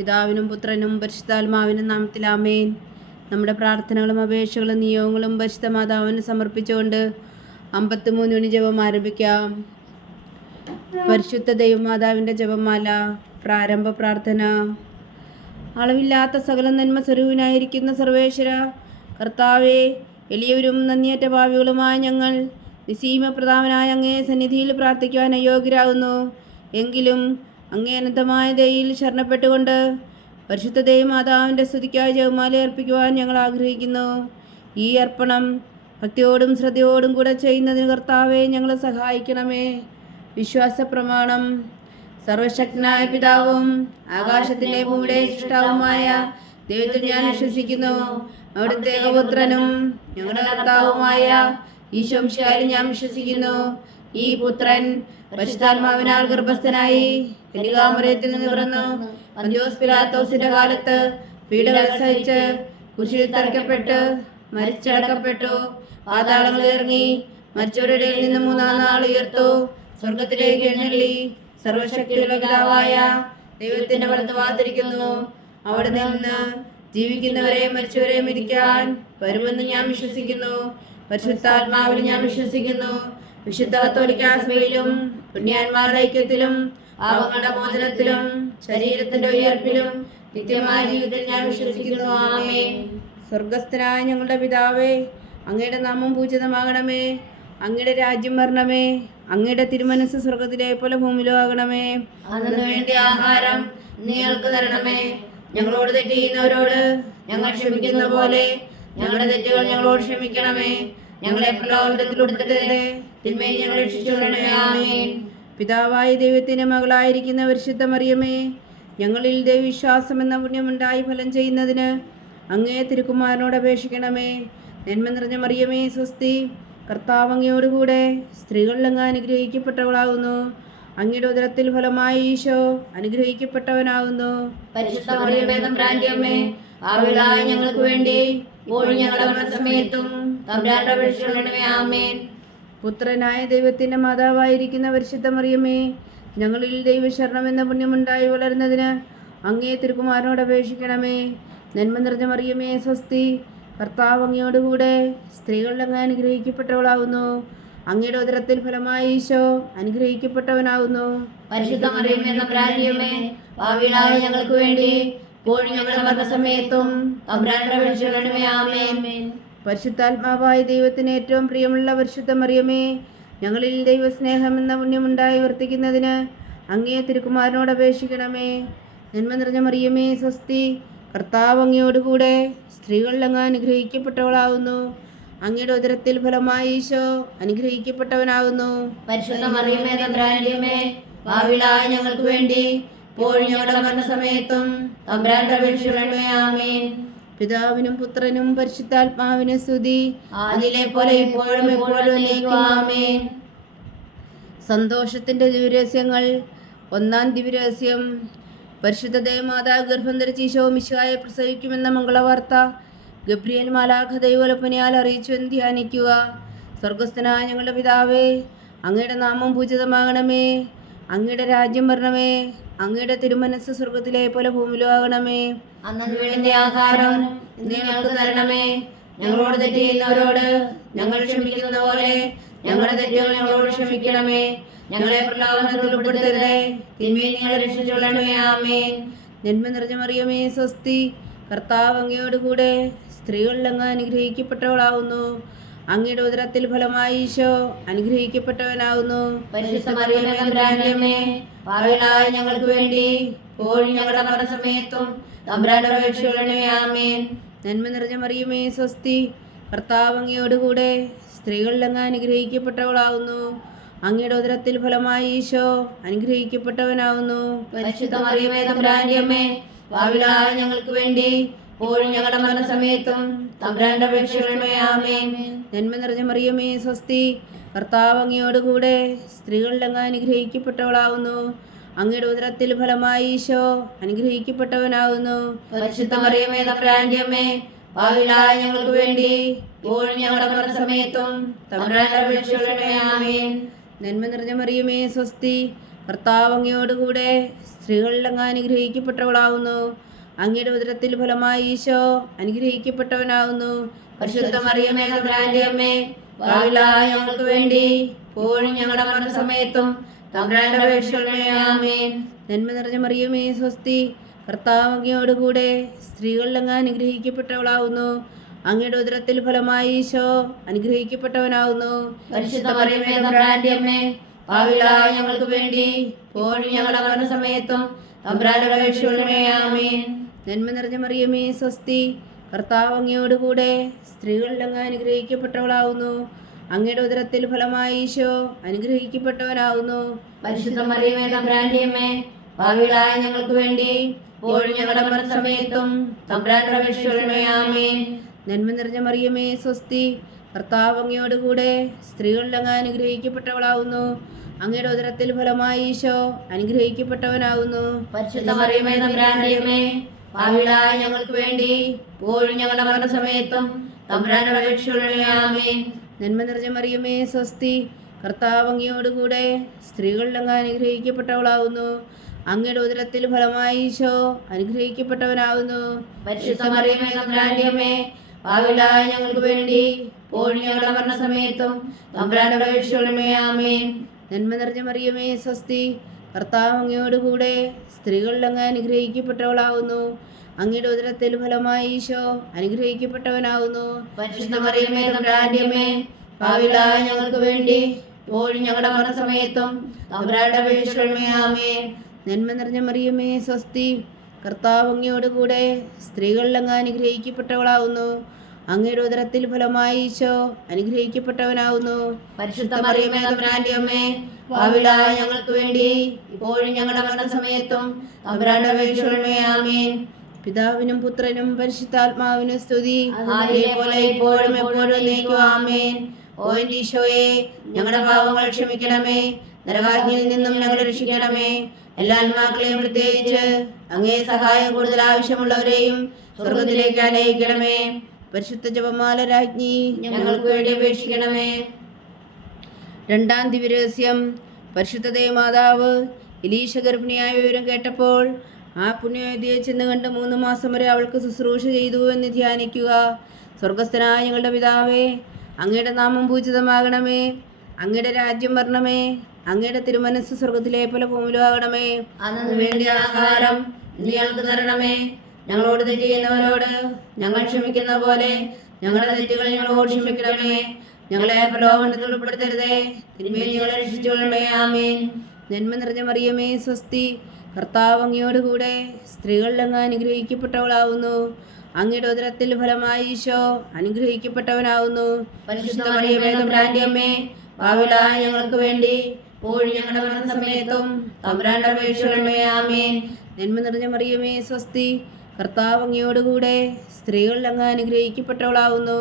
പിതാവിനും പുത്രനും പരിശുദ്ധാത്മാവിനും നാമത്തിൽ ആമേൻ. നമ്മുടെ പ്രാർത്ഥനകളും അപേക്ഷകളും നിയോഗങ്ങളും പരിശുദ്ധ മാതാവിന് സമർപ്പിച്ചുകൊണ്ട് 53 ജപം ആരംഭിക്കാം. പരിശുദ്ധ ദൈവമാതാവിൻ്റെ ജപമാല. പ്രാരംഭ പ്രാർത്ഥന. അളവില്ലാത്ത സകല നന്മ സ്വരൂപനായിരിക്കുന്ന സർവേശ്വര കർത്താവേ, എളിയവരും നന്ദിയേറ്റ ഭാവികളുമായ ഞങ്ങൾ നിസീമപ്രധാനമായ അങ്ങേ സന്നിധിയിൽ പ്രാർത്ഥിക്കുവാൻ അയോഗ്യരാകുന്നു. എങ്കിലും അങ്ങേ അനന്തമായ ദയയിൽ ശരണപ്പെട്ടുകൊണ്ട് പരിശുദ്ധ ദൈവമാതാവിൻ്റെ സ്തുതിക്കായി ജപമാല അർപ്പിക്കുവാൻ ഞങ്ങൾ ആഗ്രഹിക്കുന്നു. ഈ അർപ്പണം ഭക്തിയോടും ശ്രദ്ധയോടും കൂടെ ചെയ്യുന്നതിന് കർത്താവെ ഞങ്ങളെ സഹായിക്കണമേ. വിശ്വാസ പ്രമാണം. സർവശക്തനായ പിതാവും ആകാശത്തിൻ്റെ ഭൂമിയുടെ സൃഷ്ടാവുമായ ദൈവത്തിൽ ഞാൻ വിശ്വസിക്കുന്നു. അവിടുത്തെ ഏകപുത്രനും ഞങ്ങളുടെ കർത്താവുമായ ഈശോ മിശിഹായിൽ ഞാൻ വിശ്വസിക്കുന്നു. ഈ പുത്രൻ പരിശുദ്ധാത്മാവിനാൽ ഗർഭസ്ഥനായി കന്യകാമറിയത്തിൽ നിന്ന് പിറന്നു പന്തിയോസ് പിലാത്തോസിന്റെ കാലത്ത് പീഡകൾ സഹിച്ച് കുരിശിൽ തറയ്ക്കപ്പെട്ട് മരിച്ചടക്കപ്പെട്ടു, പാതാളങ്ങളിൽ ഇറങ്ങി മരിച്ചവരുടെ ഇടയിൽ നിന്ന് 3-ാം നാൾ ഉയർത്തു, സ്വർഗത്തിലേക്ക് എഴുന്നള്ളി സർവശക്തിയുള്ള പിതാവായ ദൈവത്തിന്റെ വലത്ത് വാതിരിക്കുന്നു. അവിടെ നിന്ന് ജീവിക്കുന്നവരെയും മരിച്ചവരെയും വിധിക്കാൻ വരുമെന്ന് ഞാൻ വിശ്വസിക്കുന്നു. പരിശുദ്ധാത്മാവിൽ ഞാൻ വിശ്വസിക്കുന്നു. വിശുദ്ധ കത്തോലിക്കാ സഭയിലും പുണ്യാന്മാരുടെ ഐക്യത്തിലും പാപങ്ങളുടെ മോചനത്തിലും ശരീരത്തിന്റെ ഉയർപ്പിലും നിത്യമായ ജീവിതത്തിൽ ഞാൻ വിശ്വസിക്കുന്നു. ആമേൻ. സ്വർഗസ്ഥനായ ഞങ്ങളുടെ പിതാവേ, അങ്ങയുടെ നാമം പൂജിതമാകണമേ. അങ്ങയുടെ രാജ്യം വരണമേ. അങ്ങയുടെ തിരുമനസ് സ്വർഗത്തിലെ പോലെ ഭൂമിയിലും ആകണമേ. അതിനു വേണ്ടി ആഹാരം നിങ്ങൾക്ക് തരണമേ. ഞങ്ങളോട് തെറ്റ് ചെയ്യുന്നവരോട് ഞങ്ങൾ ക്ഷമിക്കുന്ന പോലെ ഞങ്ങളുടെ തെറ്റുകൾ ഞങ്ങളോട് ക്ഷമിക്കണമേ. ഞങ്ങളെ പ്രലോഭനത്തിൽ ഉൾപ്പെടുത്തരുതേ, തിന്മയിൽ ഞങ്ങളെ രക്ഷിച്ചുകൊള്ളണമേ. ആമേൻ. പിതാവായ ദൈവത്തിന്റെ മകളായിരിക്കുന്ന പരിശുദ്ധ മറിയമേ, ഞങ്ങളിൽ ദൈവവിശ്വാസം എന്ന പുണ്യമുണ്ടായി ഫലം ചെയ്യുന്നതിന് അങ്ങേ തിരുക്കുമാരനോട് അപേക്ഷിക്കണമേ. നന്മ നിറഞ്ഞ മറിയമേ സ്വസ്തി, കർത്താവ് അങ്ങയോടുകൂടെ സ്ത്രീകളിൽ അങ്ങ് അനുഗ്രഹിക്കപ്പെട്ടവളാകുന്നു. അങ്ങയുടെ ഉദരത്തിൽ ഫലമായി ഈശോ അനുഗ്രഹിക്കപ്പെട്ടവനാകുന്നു. പരിശുദ്ധ മറിയമേ തമ്പുരാന്റെ അമ്മേ, പാപികളായ ഞങ്ങൾക്ക് വേണ്ടി ഇപ്പോഴും ഞങ്ങളുടെ മരണസമയത്തും തമ്പുരാനോട് അപേക്ഷിച്ചുകൊള്ളണമേ. ആമേൻ. പുത്രനായ ദൈവത്തിന്റെ മാതാവായിരിക്കുന്ന പരിശുദ്ധ മറിയമേ, ഞങ്ങളിൽ ദൈവശരണം എന്ന പുണ്യമുണ്ടായി വളരുന്നതിന് അങ്ങേ തിരുക്കുമാരനോട് അപേക്ഷിക്കണമേ. നന്മ നിറഞ്ഞ മറിയമേ സ്വസ്തി, കർത്താവ് അങ്ങയോടുകൂടെ സ്ത്രീകളിൽ അങ്ങ് അനുഗ്രഹിക്കപ്പെട്ടവളാകുന്നു. അങ്ങയുടെ ഉദരത്തിൽ ഫലമായി ഈശോ അനുഗ്രഹിക്കപ്പെട്ടവനാകുന്നു. പരിശുദ്ധ മറിയമേ തമ്പുരാന്റെ അമ്മേ, പാപികളായ ഞങ്ങൾക്ക് വേണ്ടി ഇപ്പോഴും ഞങ്ങളുടെ മരണസമയത്തും തമ്പുരാനോട് അപേക്ഷിച്ചുകൊള്ളണമേ. ആമേൻ. പരിശുദ്ധാത്മാവായ ദൈവത്തിന് ഏറ്റവും പ്രിയമുള്ള പരിശുദ്ധ മറിയമേ, ഞങ്ങളിൽ ദൈവസ്നേഹം എന്ന പുണ്യമുണ്ടായി വർത്തിക്കുന്നതിന് അങ്ങേ തിരുക്കുമാരനോട് അപേക്ഷിക്കണമേ. നന്മ നിറഞ്ഞ മറിയമേ സ്വസ്തി, കർത്താവ് അങ്ങയോടുകൂടെ സ്ത്രീകളിൽ അങ്ങ് അനുഗ്രഹിക്കപ്പെട്ടവളാകുന്നു. അങ്ങയുടെ ഉദരത്തിൽ ഫലമായി ഈശോ അനുഗ്രഹിക്കപ്പെട്ടവനാകുന്നു. പരിശുദ്ധ മറിയമേ തമ്പുരാന്റെ അമ്മേ, പാപികളായ ഞങ്ങൾക്ക് വേണ്ടി ഇപ്പോഴും ഞങ്ങളുടെ മരണസമയത്തും തമ്പുരാനോട് അപേക്ഷിച്ചുകൊള്ളണമേ. ആമേൻ. പിതാവിനും പുത്രനും പരിശുദ്ധാത്മാവിനും സ്തുതി, അതിലെ പോലെ ഇപ്പോഴും എപ്പോഴും എന്നേക്കും. ആമേൻ. സന്തോഷത്തിന്റെ ദിവ്യരഹസ്യങ്ങൾ. 1-ാം ദിവ്യരഹസ്യം. പരിശുദ്ധ ദൈവമാതാവ് ഗർഭം ധരിച്ച് ഈശോ മിശിഹായെ പ്രസവിക്കുമെന്ന മംഗളവാർത്ത ഗബ്രിയേൽ മാലാഖ ദൈവകൽപ്പനയാൽ അറിയിച്ചു എന്ന് ധ്യാനിക്കുക. സ്വർഗസ്ഥനായ ഞങ്ങളുടെ പിതാവേ, അങ്ങയുടെ നാമം പൂജിതമാകണമേ. അങ്ങയുടെ രാജ്യം വരണമേ. അങ്ങയുടെ തിരുമനസ് സ്വർഗത്തിലെ പോലെ ഭൂമിയിലും ആകണമേ. അന്നു വേണ്ട ആഹാരം ഇന്ന് ഞങ്ങൾക്ക് തരണമേ. ഞങ്ങളോട് തെറ്റ് ചെയ്യുന്നവരോട് ഞങ്ങൾ ക്ഷമിക്കുന്ന പോലെ ഞങ്ങളുടെ തെറ്റുകൾ ഞങ്ങളോട് ക്ഷമിക്കണമേ. ഞങ്ങളെ പ്രലോഭനത്തിൽ ഉൾപ്പെടുത്തരുതേ, തിന്മയിൽ ഞങ്ങളെ രക്ഷിച്ചുകൊള്ളണമേ. ആമേൻ. നന്മ നിറഞ്ഞ മറിയമേ സ്വസ്തി, കർത്താവ് അങ്ങയോടുകൂടെ സ്ത്രീകളിൽ അങ്ങ് അനുഗ്രഹിക്കപ്പെട്ടവളാകുന്നു. അങ്ങയുടെ ഉദരത്തിൽ ഫലമായി ഈശോ അനുഗ്രഹിക്കപ്പെട്ടവനാകുന്നു. പരിശുദ്ധ മറിയമേ തമ്പുരാന്റെ അമ്മേ, പാപികളായ ഞങ്ങൾക്ക് വേണ്ടി ഇപ്പോഴും ഞങ്ങളുടെ മരണസമയത്തും തമ്പുരാനോട് അപേക്ഷിച്ചുകൊള്ളണമേ. ആമേൻ. നന്മ നിറഞ്ഞ മറിയമേ സ്വസ്തി, കർത്താവ് അങ്ങയോടുകൂടെ സ്ത്രീകളിൽ അങ്ങ് അനുഗ്രഹിക്കപ്പെട്ടവളാകുന്നു. അങ്ങയുടെ ഉദരത്തിൽ ഫലമായി ഈശോ അനുഗ്രഹിക്കപ്പെട്ടവനാകുന്നു. പരിശുദ്ധ മറിയമേ തമ്പുരാന്റെ അമ്മേ, പാപികളായ ഞങ്ങൾക്ക് വേണ്ടി ഇപ്പോഴും ഞങ്ങളുടെ മരണസമയത്തും തമ്പുരാനോട് അപേക്ഷിച്ചുകൊള്ളണമേ. ആമേൻ. നന്മ നിറഞ്ഞ മറിയമേ സ്വസ്തി, കർത്താവ് അങ്ങയോടുകൂടെ സ്ത്രീകളിൽ അങ്ങ് അനുഗ്രഹിക്കപ്പെട്ടവളാകുന്നു. അങ്ങയുടെ ഉദരത്തിൽ ഫലമായി ഈശോ അനുഗ്രഹിക്കപ്പെട്ടവനാകുന്നു. പരിശുദ്ധ മറിയമേ തമ്പുരാന്റെ അമ്മേ, പാപികളായ ഞങ്ങൾക്ക് വേണ്ടി ഇപ്പോഴും ഞങ്ങളുടെ മരണസമയത്തും തമ്പുരാനോട് അപേക്ഷിച്ചുകൊള്ളണമേ. ആമേൻ. നന്മ നിറഞ്ഞ മറിയമേ സ്വസ്തി, കർത്താവ് അങ്ങയോടുകൂടെ സ്ത്രീകളിൽ അങ്ങ് അനുഗ്രഹിക്കപ്പെട്ടവളാവുന്നു. അങ്ങയുടെ ഉദരത്തിൽ ഫലമായി ഈശോ അനുഗ്രഹിക്കപ്പെട്ടവനാവുന്നു. പരിശുദ്ധ മറിയമേ തമ്പുരാന്റെ അമ്മേ, പാപികളായ ഞങ്ങൾക്ക് വേണ്ടി ഇപ്പോഴും ഞങ്ങളുടെ മരണസമയത്തും തമ്പുരാന്റെ അപേക്ഷകളേ ആമേൻ. നന്മ നിറഞ്ഞ മറിയമേ സ്വസ്തി, കർത്താവ് അങ്ങയോടുകൂടെ സ്ത്രീകളിൽ അങ്ങ് അനുഗ്രഹിക്കപ്പെട്ടവളാവുന്നു. അങ്ങയുടെ ഉദരത്തിൽ ഫലമായി ഈശോ അനുഗ്രഹിക്കപ്പെട്ടവനാവുന്നു. പരിശുദ്ധ മറിയമേ തമ്പുരാന്റെ അമ്മേ, പാപികളായ ഞങ്ങൾക്ക് വേണ്ടി ഇപ്പോഴും ഞങ്ങളുടെ മരണസമയത്തും തമ്പുരാന്റെ അപേക്ഷകളേ ആമേൻ. നന്മ നിറഞ്ഞ മറിയമേ സ്വസ്തി, കർത്താവ് അങ്ങയോടുകൂടെ സ്ത്രീകളിൽ അങ്ങ് അനുഗ്രഹിക്കപ്പെട്ടവളാവുന്നു. അങ്ങയുടെ ഉദരത്തിൽ ഫലമായി ഈശോ അനുഗ്രഹിക്കപ്പെട്ടവനാവുന്നു. പരിശുദ്ധ മറിയമേ തമ്പുരാന്റെ അമ്മേ, പാപികളായ ഞങ്ങൾക്ക് വേണ്ടി ഇപ്പോഴും ഞങ്ങളുടെ മരണസമയത്തും തമ്പുരാന്റെ അപേക്ഷകളേ ആമേൻ. നന്മ നിറഞ്ഞ മറിയമേ സ്വസ്തി, കർത്താവ് അങ്ങയോടുകൂടെ സ്ത്രീകളിൽ അങ്ങ് അനുഗ്രഹിക്കപ്പെട്ടവളാവുന്നു. അങ്ങയുടെ ഉദരത്തിൽ ഫലമായി ഈശോ അനുഗ്രഹിക്കപ്പെട്ടവനാവുന്നു. പരിശുദ്ധ മറിയമേ തമ്പുരാന്റെ അമ്മേ, പാപികളായ ഞങ്ങൾക്ക് വേണ്ടി ഇപ്പോഴും ഞങ്ങളുടെ മരണസമയത്തും തമ്പുരാന്റെ അപേക്ഷകളേ ആമേൻ. നന്മ നിറഞ്ഞ മറിയമേ സ്വസ്തി, കർത്താവ് അങ്ങയോടുകൂടെ സ്ത്രീകളിൽ അങ്ങ് അനുഗ്രഹിക്കപ്പെട്ടവളാവുന്നു. അങ്ങയുടെ ഉദരത്തിൽ ഫലമായി ഈശോ അനുഗ്രഹിക്കപ്പെട്ടവനാവുന്നു. പരിശുദ്ധ മറിയമേ തമ്പുരാന്റെ അമ്മേ, പാപികളായ ഞങ്ങൾക്ക് വേണ്ടി ഇപ്പോഴും ഞങ്ങളുടെ മരണസമയത്തും തമ്പുരാന്റെ അപേക്ഷകളേ ആമേൻ. നന്മ നിറഞ്ഞ മറിയമേ സ്വസ്തി, കർത്താവ് അങ്ങയോടുകൂടെ സ്ത്രീകളിൽ അങ്ങ് അനുഗ്രഹിക്കപ്പെട്ടവളാവുന്നു. അങ്ങയുടെ ഉദരത്തിൽ ഫലമായി ഈശോ അനുഗ്രഹിക്കപ്പെട്ടവനാവുന്നു. പരിശുദ്ധ മറിയമേ തമ്പുരാന്റെ അമ്മേ, പാപികളായ ഞങ്ങൾക്ക് വേണ്ടി ഇപ്പോഴും ഞങ്ങളുടെ മരണസമയത്തും തമ്പുരാന്റെ അപേക്ഷകളേ ആമേൻ. നന്മ നിറഞ്ഞ മറിയമേ സ്വസ്തി, കർത്താവ് അങ്ങയോടുകൂടെ സ്ത്രീകളിൽ അങ്ങ് അനുഗ്രഹിക്കപ്പെട്ടവളാവുന്നു. അങ്ങയുടെ ഉദരത്തിൽ ഫലമായി ഈശോ അനുഗ്രഹിക്കപ്പെട്ടവനാവുന്നു. പരിശുദ്ധ മറിയമേ തമ്പുരാന്റെ അമ്മേ, പാപികളായ ഞങ്ങൾക്ക് വേണ്ടി ഇപ്പോഴും ഞങ്ങളുടെ മരണസമയത്തും തമ്പുരാന്റെ അപേക്ഷകളേ ആമേൻ. പിതാവിനും പുത്രനും പരിശുദ്ധാത്മാവിനും സ്തുതി, ആദിയിലെ പോലെ ഇപ്പോഴും എപ്പോഴും എന്നേക്കും ആമേൻ. ഓ എൻ്റെ ഈശോയെ, ഞങ്ങളുടെ പാപങ്ങൾ ക്ഷമിക്കണമേ, നരകാഗ്നിയിൽ നിന്നും ഞങ്ങളെ രക്ഷിക്കണമേ. എല്ലാ ആത്മാക്കളെയും പ്രത്യേകിച്ച് അങ്ങേ സഹായം കൂടുതൽ ആവശ്യമുള്ളവരെയും സ്വർഗത്തിലേക്ക് അനയിക്കണമേ. പരിശുദ്ധ ജപമാല രാജ്ഞി ഞങ്ങൾക്ക് വേണ്ടി അപേക്ഷിക്കണമേ. രണ്ടാം ദിവ്യരഹസ്യം. പരിശുദ്ധ ദേവമാതാവ് എലീശ ഗർഭിണിയായ വിവരം കേട്ടപ്പോൾ ആ പുണ്യവതിയെ ചെന്ന് കണ്ട് 3 മാസം വരെ അവൾക്ക് ശുശ്രൂഷ ചെയ്തു എന്ന് ധ്യാനിക്കുക. സ്വർഗസ്ഥനായ ഞങ്ങളുടെ പിതാവേ, അങ്ങയുടെ നാമം പൂജിതമാകണമേ. അങ്ങയുടെ രാജ്യം വരണമേ. അങ്ങയുടെ തിരുമനസ് സ്വർഗത്തിലെ പോലെ ഭൂമിയിലും ആകണമേ. അന്നു വേണ്ടി ആഹാരം ഇന്ന് ഞങ്ങൾക്ക് തരണമേ. ഞങ്ങളോട് തെറ്റ് ചെയ്യുന്നവരോട് ഞങ്ങൾ ക്ഷമിക്കുന്ന പോലെ ഞങ്ങളുടെ തെറ്റുകൾ ഞങ്ങളോട് ക്ഷമിക്കണമേ. ഞങ്ങളെ പ്രലോഭനത്തിൽ ഉൾപ്പെടുത്തരുതേ, തിന്മയിൽ ഞങ്ങളെ രക്ഷിച്ചുകൊള്ളണമേ. ആമേൻ. നന്മ നിറഞ്ഞ മറിയമേ സ്വസ്തി, കർത്താവ് അങ്ങയോടുകൂടെ സ്ത്രീകളിൽ അങ്ങ് അനുഗ്രഹിക്കപ്പെട്ടവളാവുന്നു. അങ്ങയുടെ ഉദരത്തിൽ ഫലമായി ഈശോ അനുഗ്രഹിക്കപ്പെട്ടവനാവുന്നു. പരിശുദ്ധ മറിയമേ തമ്പുരാന്റെ അമ്മേ, പാപികളായ ഞങ്ങൾക്ക് വേണ്ടി ഇപ്പോഴും ഞങ്ങളുടെ മരണസമയത്തും തമ്പുരാന്റെ അപേക്ഷകളേ ആമേൻ. നന്മ നിറഞ്ഞ മറിയമേ സ്വസ്തി, കർത്താവ് അങ്ങയോടുകൂടെ സ്ത്രീകളിൽ അങ്ങ് അനുഗ്രഹിക്കപ്പെട്ടവളാവുന്നു.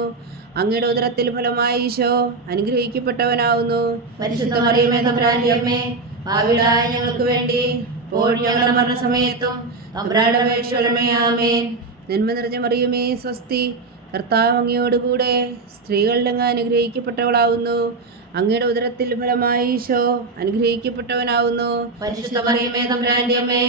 അങ്ങയുടെ ഉദരത്തിൽ ഫലമായി ഈശോ അനുഗ്രഹിക്കപ്പെട്ടവനാവുന്നു. പരിശുദ്ധ മറിയമേ തമ്പുരാന്റെ അമ്മേ, പാപികളായ ഞങ്ങൾക്ക് വേണ്ടി ഇപ്പോഴും ഞങ്ങളുടെ മരണസമയത്തും തമ്പുരാന്റെ അപേക്ഷകളേ ആമേൻ. നന്മ നിറഞ്ഞ മറിയമേ സ്വസ്തി, കർത്താവ് അങ്ങയോടുകൂടെ സ്ത്രീകളിൽ അങ്ങ് അനുഗ്രഹിക്കപ്പെട്ടവളാവുന്നു. അങ്ങയുടെ ഉദരത്തിൽ ഫലമായി ഈശോ അനുഗ്രഹിക്കപ്പെട്ടവനാവുന്നു. പരിശുദ്ധ മറിയമേ തമ്പുരാന്റെ അമ്മേ,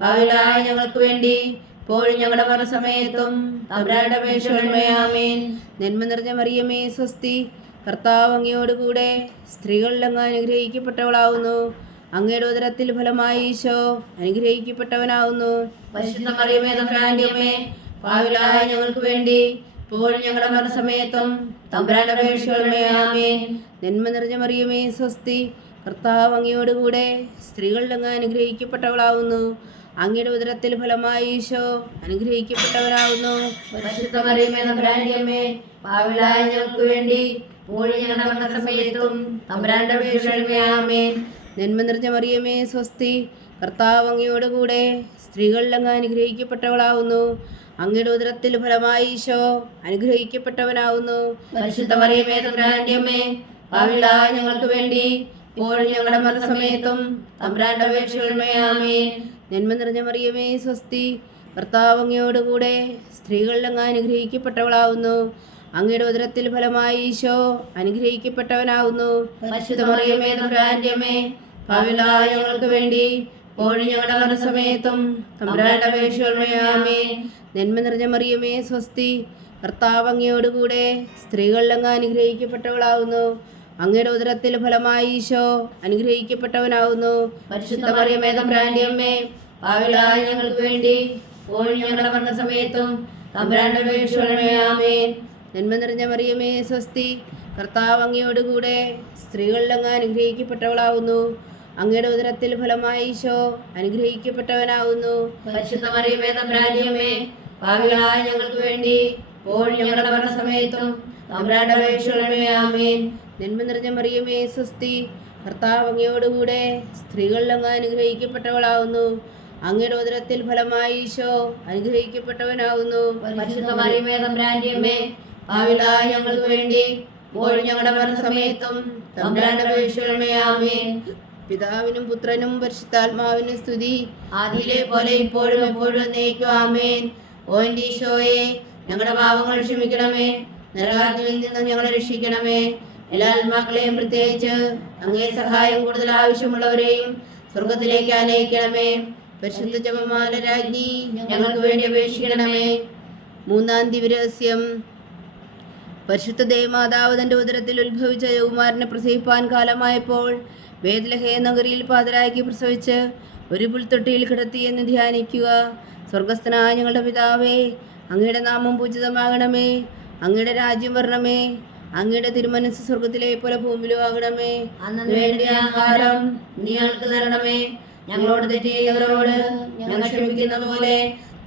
പാപികളായ ഞങ്ങൾക്ക് വേണ്ടി ഇപ്പോഴും ഞങ്ങളുടെ മരണസമയത്തും തമ്പുരാന്റെ അപേക്ഷകളേ ആമേൻ. നന്മ നിറഞ്ഞ മറിയമേ സ്വസ്തി, കർത്താവ് അങ്ങയോടുകൂടെ സ്ത്രീകളിൽ അങ്ങ് അനുഗ്രഹിക്കപ്പെട്ടവളാവുന്നു. അങ്ങയുടെ ഉദരത്തിൽ ഫലമായി ഈശോ അനുഗ്രഹിക്കപ്പെട്ടവനാവുന്നു. പരിശുദ്ധ മറിയമേ തമ്പുരാന്റെ അമ്മേ, പാപികളായ ഞങ്ങൾക്ക് വേണ്ടി ഇപ്പോഴും ഞങ്ങളുടെ മരണസമയത്തും തമ്പുരാന്റെ അപേക്ഷകളേ ആമേൻ. നന്മ നിറഞ്ഞ മറിയമേ സ്വസ്തി, കർത്താവ് അങ്ങയോടുകൂടെ സ്ത്രീകളിൽ അങ്ങ് അനുഗ്രഹിക്കപ്പെട്ടവളാവുന്നു. അങ്ങയുടെ ഉദരത്തിൽ ഫലമായി ഈശോ അനുഗ്രഹിക്കപ്പെട്ടവനാവുന്നു. പരിശുദ്ധ മറിയമേ തമ്പുരാന്റെ അമ്മേ, പാപികളായ ഞങ്ങൾക്ക് വേണ്ടി ഇപ്പോഴും ഞങ്ങളുടെ മരണസമയത്തും തമ്പുരാന്റെ അപേക്ഷകളേ ആമേൻ. നന്മ നിറഞ്ഞ മറിയമേ സ്വസ്തി, കർത്താവ് അങ്ങയോടുകൂടെ സ്ത്രീകളിൽ അങ്ങ് അനുഗ്രഹിക്കപ്പെട്ടവളാവുന്നു. അങ്ങയുടെ ഉദരത്തിൽ ഫലമായി ഈശോ അനുഗ്രഹിക്കപ്പെട്ടവനാവുന്നു. പരിശുദ്ധ മറിയമേ തമ്പുരാന്റെ അമ്മേ, പാപികളായ ഞങ്ങൾക്ക് വേണ്ടി ഇപ്പോഴും ഞങ്ങളുടെ മരണസമയത്തും തമ്പുരാന്റെ അപേക്ഷകളേ ആമേൻ. നന്മ നിറഞ്ഞ മറിയമേ സ്വസ്തി, കർത്താവ് അങ്ങയോടുകൂടെ സ്ത്രീകളിൽ അങ്ങ് അനുഗ്രഹിക്കപ്പെട്ടവളാവുന്നു. അങ്ങയുടെ ഉദരത്തിൽ ഫലമായി ഈശോ അനുഗ്രഹിക്കപ്പെട്ടവനാവുന്നു. പരിശുദ്ധ മറിയമേ തമ്പുരാന്റെ അമ്മേ, ഭാവിയിലായ ഞങ്ങൾക്ക് വേണ്ടി ഇപ്പോഴും ഞങ്ങളുടെ മരണസമയത്തും തമ്പുരാന്റെ അപേക്ഷകളുടെ ആമേൻ. നന്മ നിറഞ്ഞ മറിയമേ സ്വസ്തി, കർത്താവ് അങ്ങയോടുകൂടെ സ്ത്രീകളിൽ അങ്ങ് അനുഗ്രഹിക്കപ്പെട്ടവളാവുന്നു. അങ്ങയുടെ ഉദരത്തിൽ ഫലമായി ഈശോ അനുഗ്രഹിക്കപ്പെട്ടവനാവുന്നു. പരിശുദ്ധ മറിയമേ തമ്പുരാന്റെ അമ്മേ, ഭാവിയിലായ ഞങ്ങൾക്ക് വേണ്ടി ഇപ്പോഴും ഞങ്ങളുടെ മരണസമയത്തും തമ്പുരാന്റെ അപേക്ഷകളുടെ ആമേൻ. നന്മ നിറഞ്ഞ മറിയമേ സ്വസ്തി, കർത്താവ് അങ്ങയോടുകൂടെ സ്ത്രീകളിൽ അങ്ങ് അനുഗ്രഹിക്കപ്പെട്ടവളാവുന്നു. അങ്ങയുടെ ഉദരത്തിൽ ഫലമായി ഈശോ അനുഗ്രഹിക്കപ്പെട്ടവനാവുന്നു. പരിശുദ്ധ മറിയമേ തമ്പുരാന്റെ അമ്മേ, ഭാവിയിലായ ഞങ്ങൾക്ക് വേണ്ടി ഇപ്പോഴും ഞങ്ങളുടെ മരണസമയത്തും തമ്പുരാന്റെ അപേക്ഷകളുടെ ആമേൻ. നന്മ നിറഞ്ഞ മറിയമേ സ്വസ്തി, കർത്താവ് അങ്ങയോടുകൂടെ സ്ത്രീകളിൽ അങ്ങ് അനുഗ്രഹിക്കപ്പെട്ടവളാവുന്നു. അങ്ങയുടെ ഉദരത്തിൽ ഫലമായി ഈശോ അനുഗ്രഹിക്കപ്പെട്ടവനാവുന്നു. പരിശുദ്ധ മറിയമേ തമ്പുരാന്റെ അമ്മേ, ഭാവിയിലായ ഞങ്ങൾക്ക് വേണ്ടി ഇപ്പോഴും ഞങ്ങളുടെ മരണസമയത്തും തമ്പുരാന്റെ അപേക്ഷകളുടെ ആമേൻ. പിതാവിനും പുത്രനും പരിശുദ്ധാത്മാവിനും സ്തുതി, ആദിയിലെ പോലെ ഇപ്പോഴും എപ്പോഴും എന്നേക്കും ആമേൻ. ഓ എൻ്റെ ഈശോയെ, ഞങ്ങളുടെ പാപങ്ങൾ ക്ഷമിക്കണമേ, നരകാഗ്നിയിൽ നിന്ന് ഞങ്ങളെ രക്ഷിക്കണമേ. എല്ലാ ആത്മാക്കളെയും, പ്രത്യേകിച്ച് അങ്ങേ സഹായം കൂടുതൽ ആവശ്യമുള്ളവരെയും സ്വർഗത്തിലേക്ക് ആനയിക്കണമേ. പരിശുദ്ധ ജപമാല രാജ്ഞി ഞങ്ങൾക്ക് വേണ്ടി അപേക്ഷിക്കണമേ. മൂന്നാം ദിവ്യരഹസ്യം. പരിശുദ്ധ ദേവമാതാവ് തൻ്റെ ഉദരത്തിൽ ഉത്ഭവിച്ച യൗമാരനെ പ്രസവിപ്പാൻ കാലമായപ്പോൾ ബേത്ലഹേം നഗരിയിൽ പാതിരായ്ക്ക് പ്രസവിച്ച് ഒരു പുൽത്തൊട്ടിയിൽ കിടത്തി എന്ന് ധ്യാനിക്കുക. സ്വർഗസ്ഥനായ ഞങ്ങളുടെ പിതാവേ, അങ്ങയുടെ നാമം പൂജിതമാകണമേ. അങ്ങയുടെ രാജ്യം വരണമേ. അങ്ങയുടെ തിരുമനസ് സ്വർഗത്തിലെ പോലെ ഭൂമിയിലും ആകണമേ. അന്ന് വേണ്ടിയ ആഹാരം നീ ഞങ്ങൾക്ക് തരണമേ. ഞങ്ങളോട് തെറ്റ് ചെയ്യുന്നവരോട് ഞങ്ങൾ ക്ഷമിക്കുന്നത് പോലെ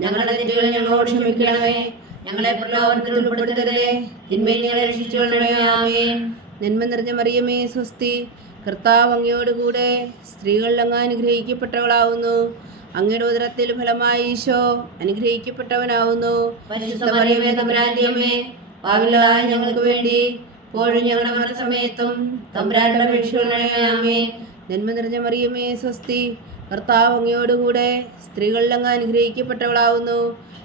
ഞങ്ങളുടെ തെറ്റുകൾ ഞങ്ങളോട് ക്ഷമിക്കണമേ. ഞങ്ങളെ പ്രലോഭനത്തിൽ ഉൾപ്പെടുത്തരുതേ, തിന്മയിൽ ഞങ്ങളെ രക്ഷിച്ചുകൊള്ളണമേ. ആമേൻ. നന്മ നിറഞ്ഞ മറിയമേ സ്വസ്തി, കർത്താവ് അങ്ങയോടുകൂടെ സ്ത്രീകളിൽ അങ്ങ് അനുഗ്രഹിക്കപ്പെട്ടവളാവുന്നു. അങ്ങയുടെ ഉദരത്തിൽ ഫലമായി ഈശോ അനുഗ്രഹിക്കപ്പെട്ടവനാവുന്നു. പരിശുദ്ധ മറിയമേ തമ്പുരാന്റെ അമ്മേ, പാപികളായ ഞങ്ങൾക്ക് വേണ്ടി ഇപ്പോഴും ഞങ്ങളുടെ മരണസമയത്തും തമ്പുരാന്റെ അപേക്ഷകളുടെ ആമേൻ. നന്മ നിറഞ്ഞ മറിയമേ സ്വസ്തി, കർത്താവ് അങ്ങയോടുകൂടെ സ്ത്രീകളിൽ അങ്ങ് അനുഗ്രഹിക്കപ്പെട്ടവളാവുന്നു.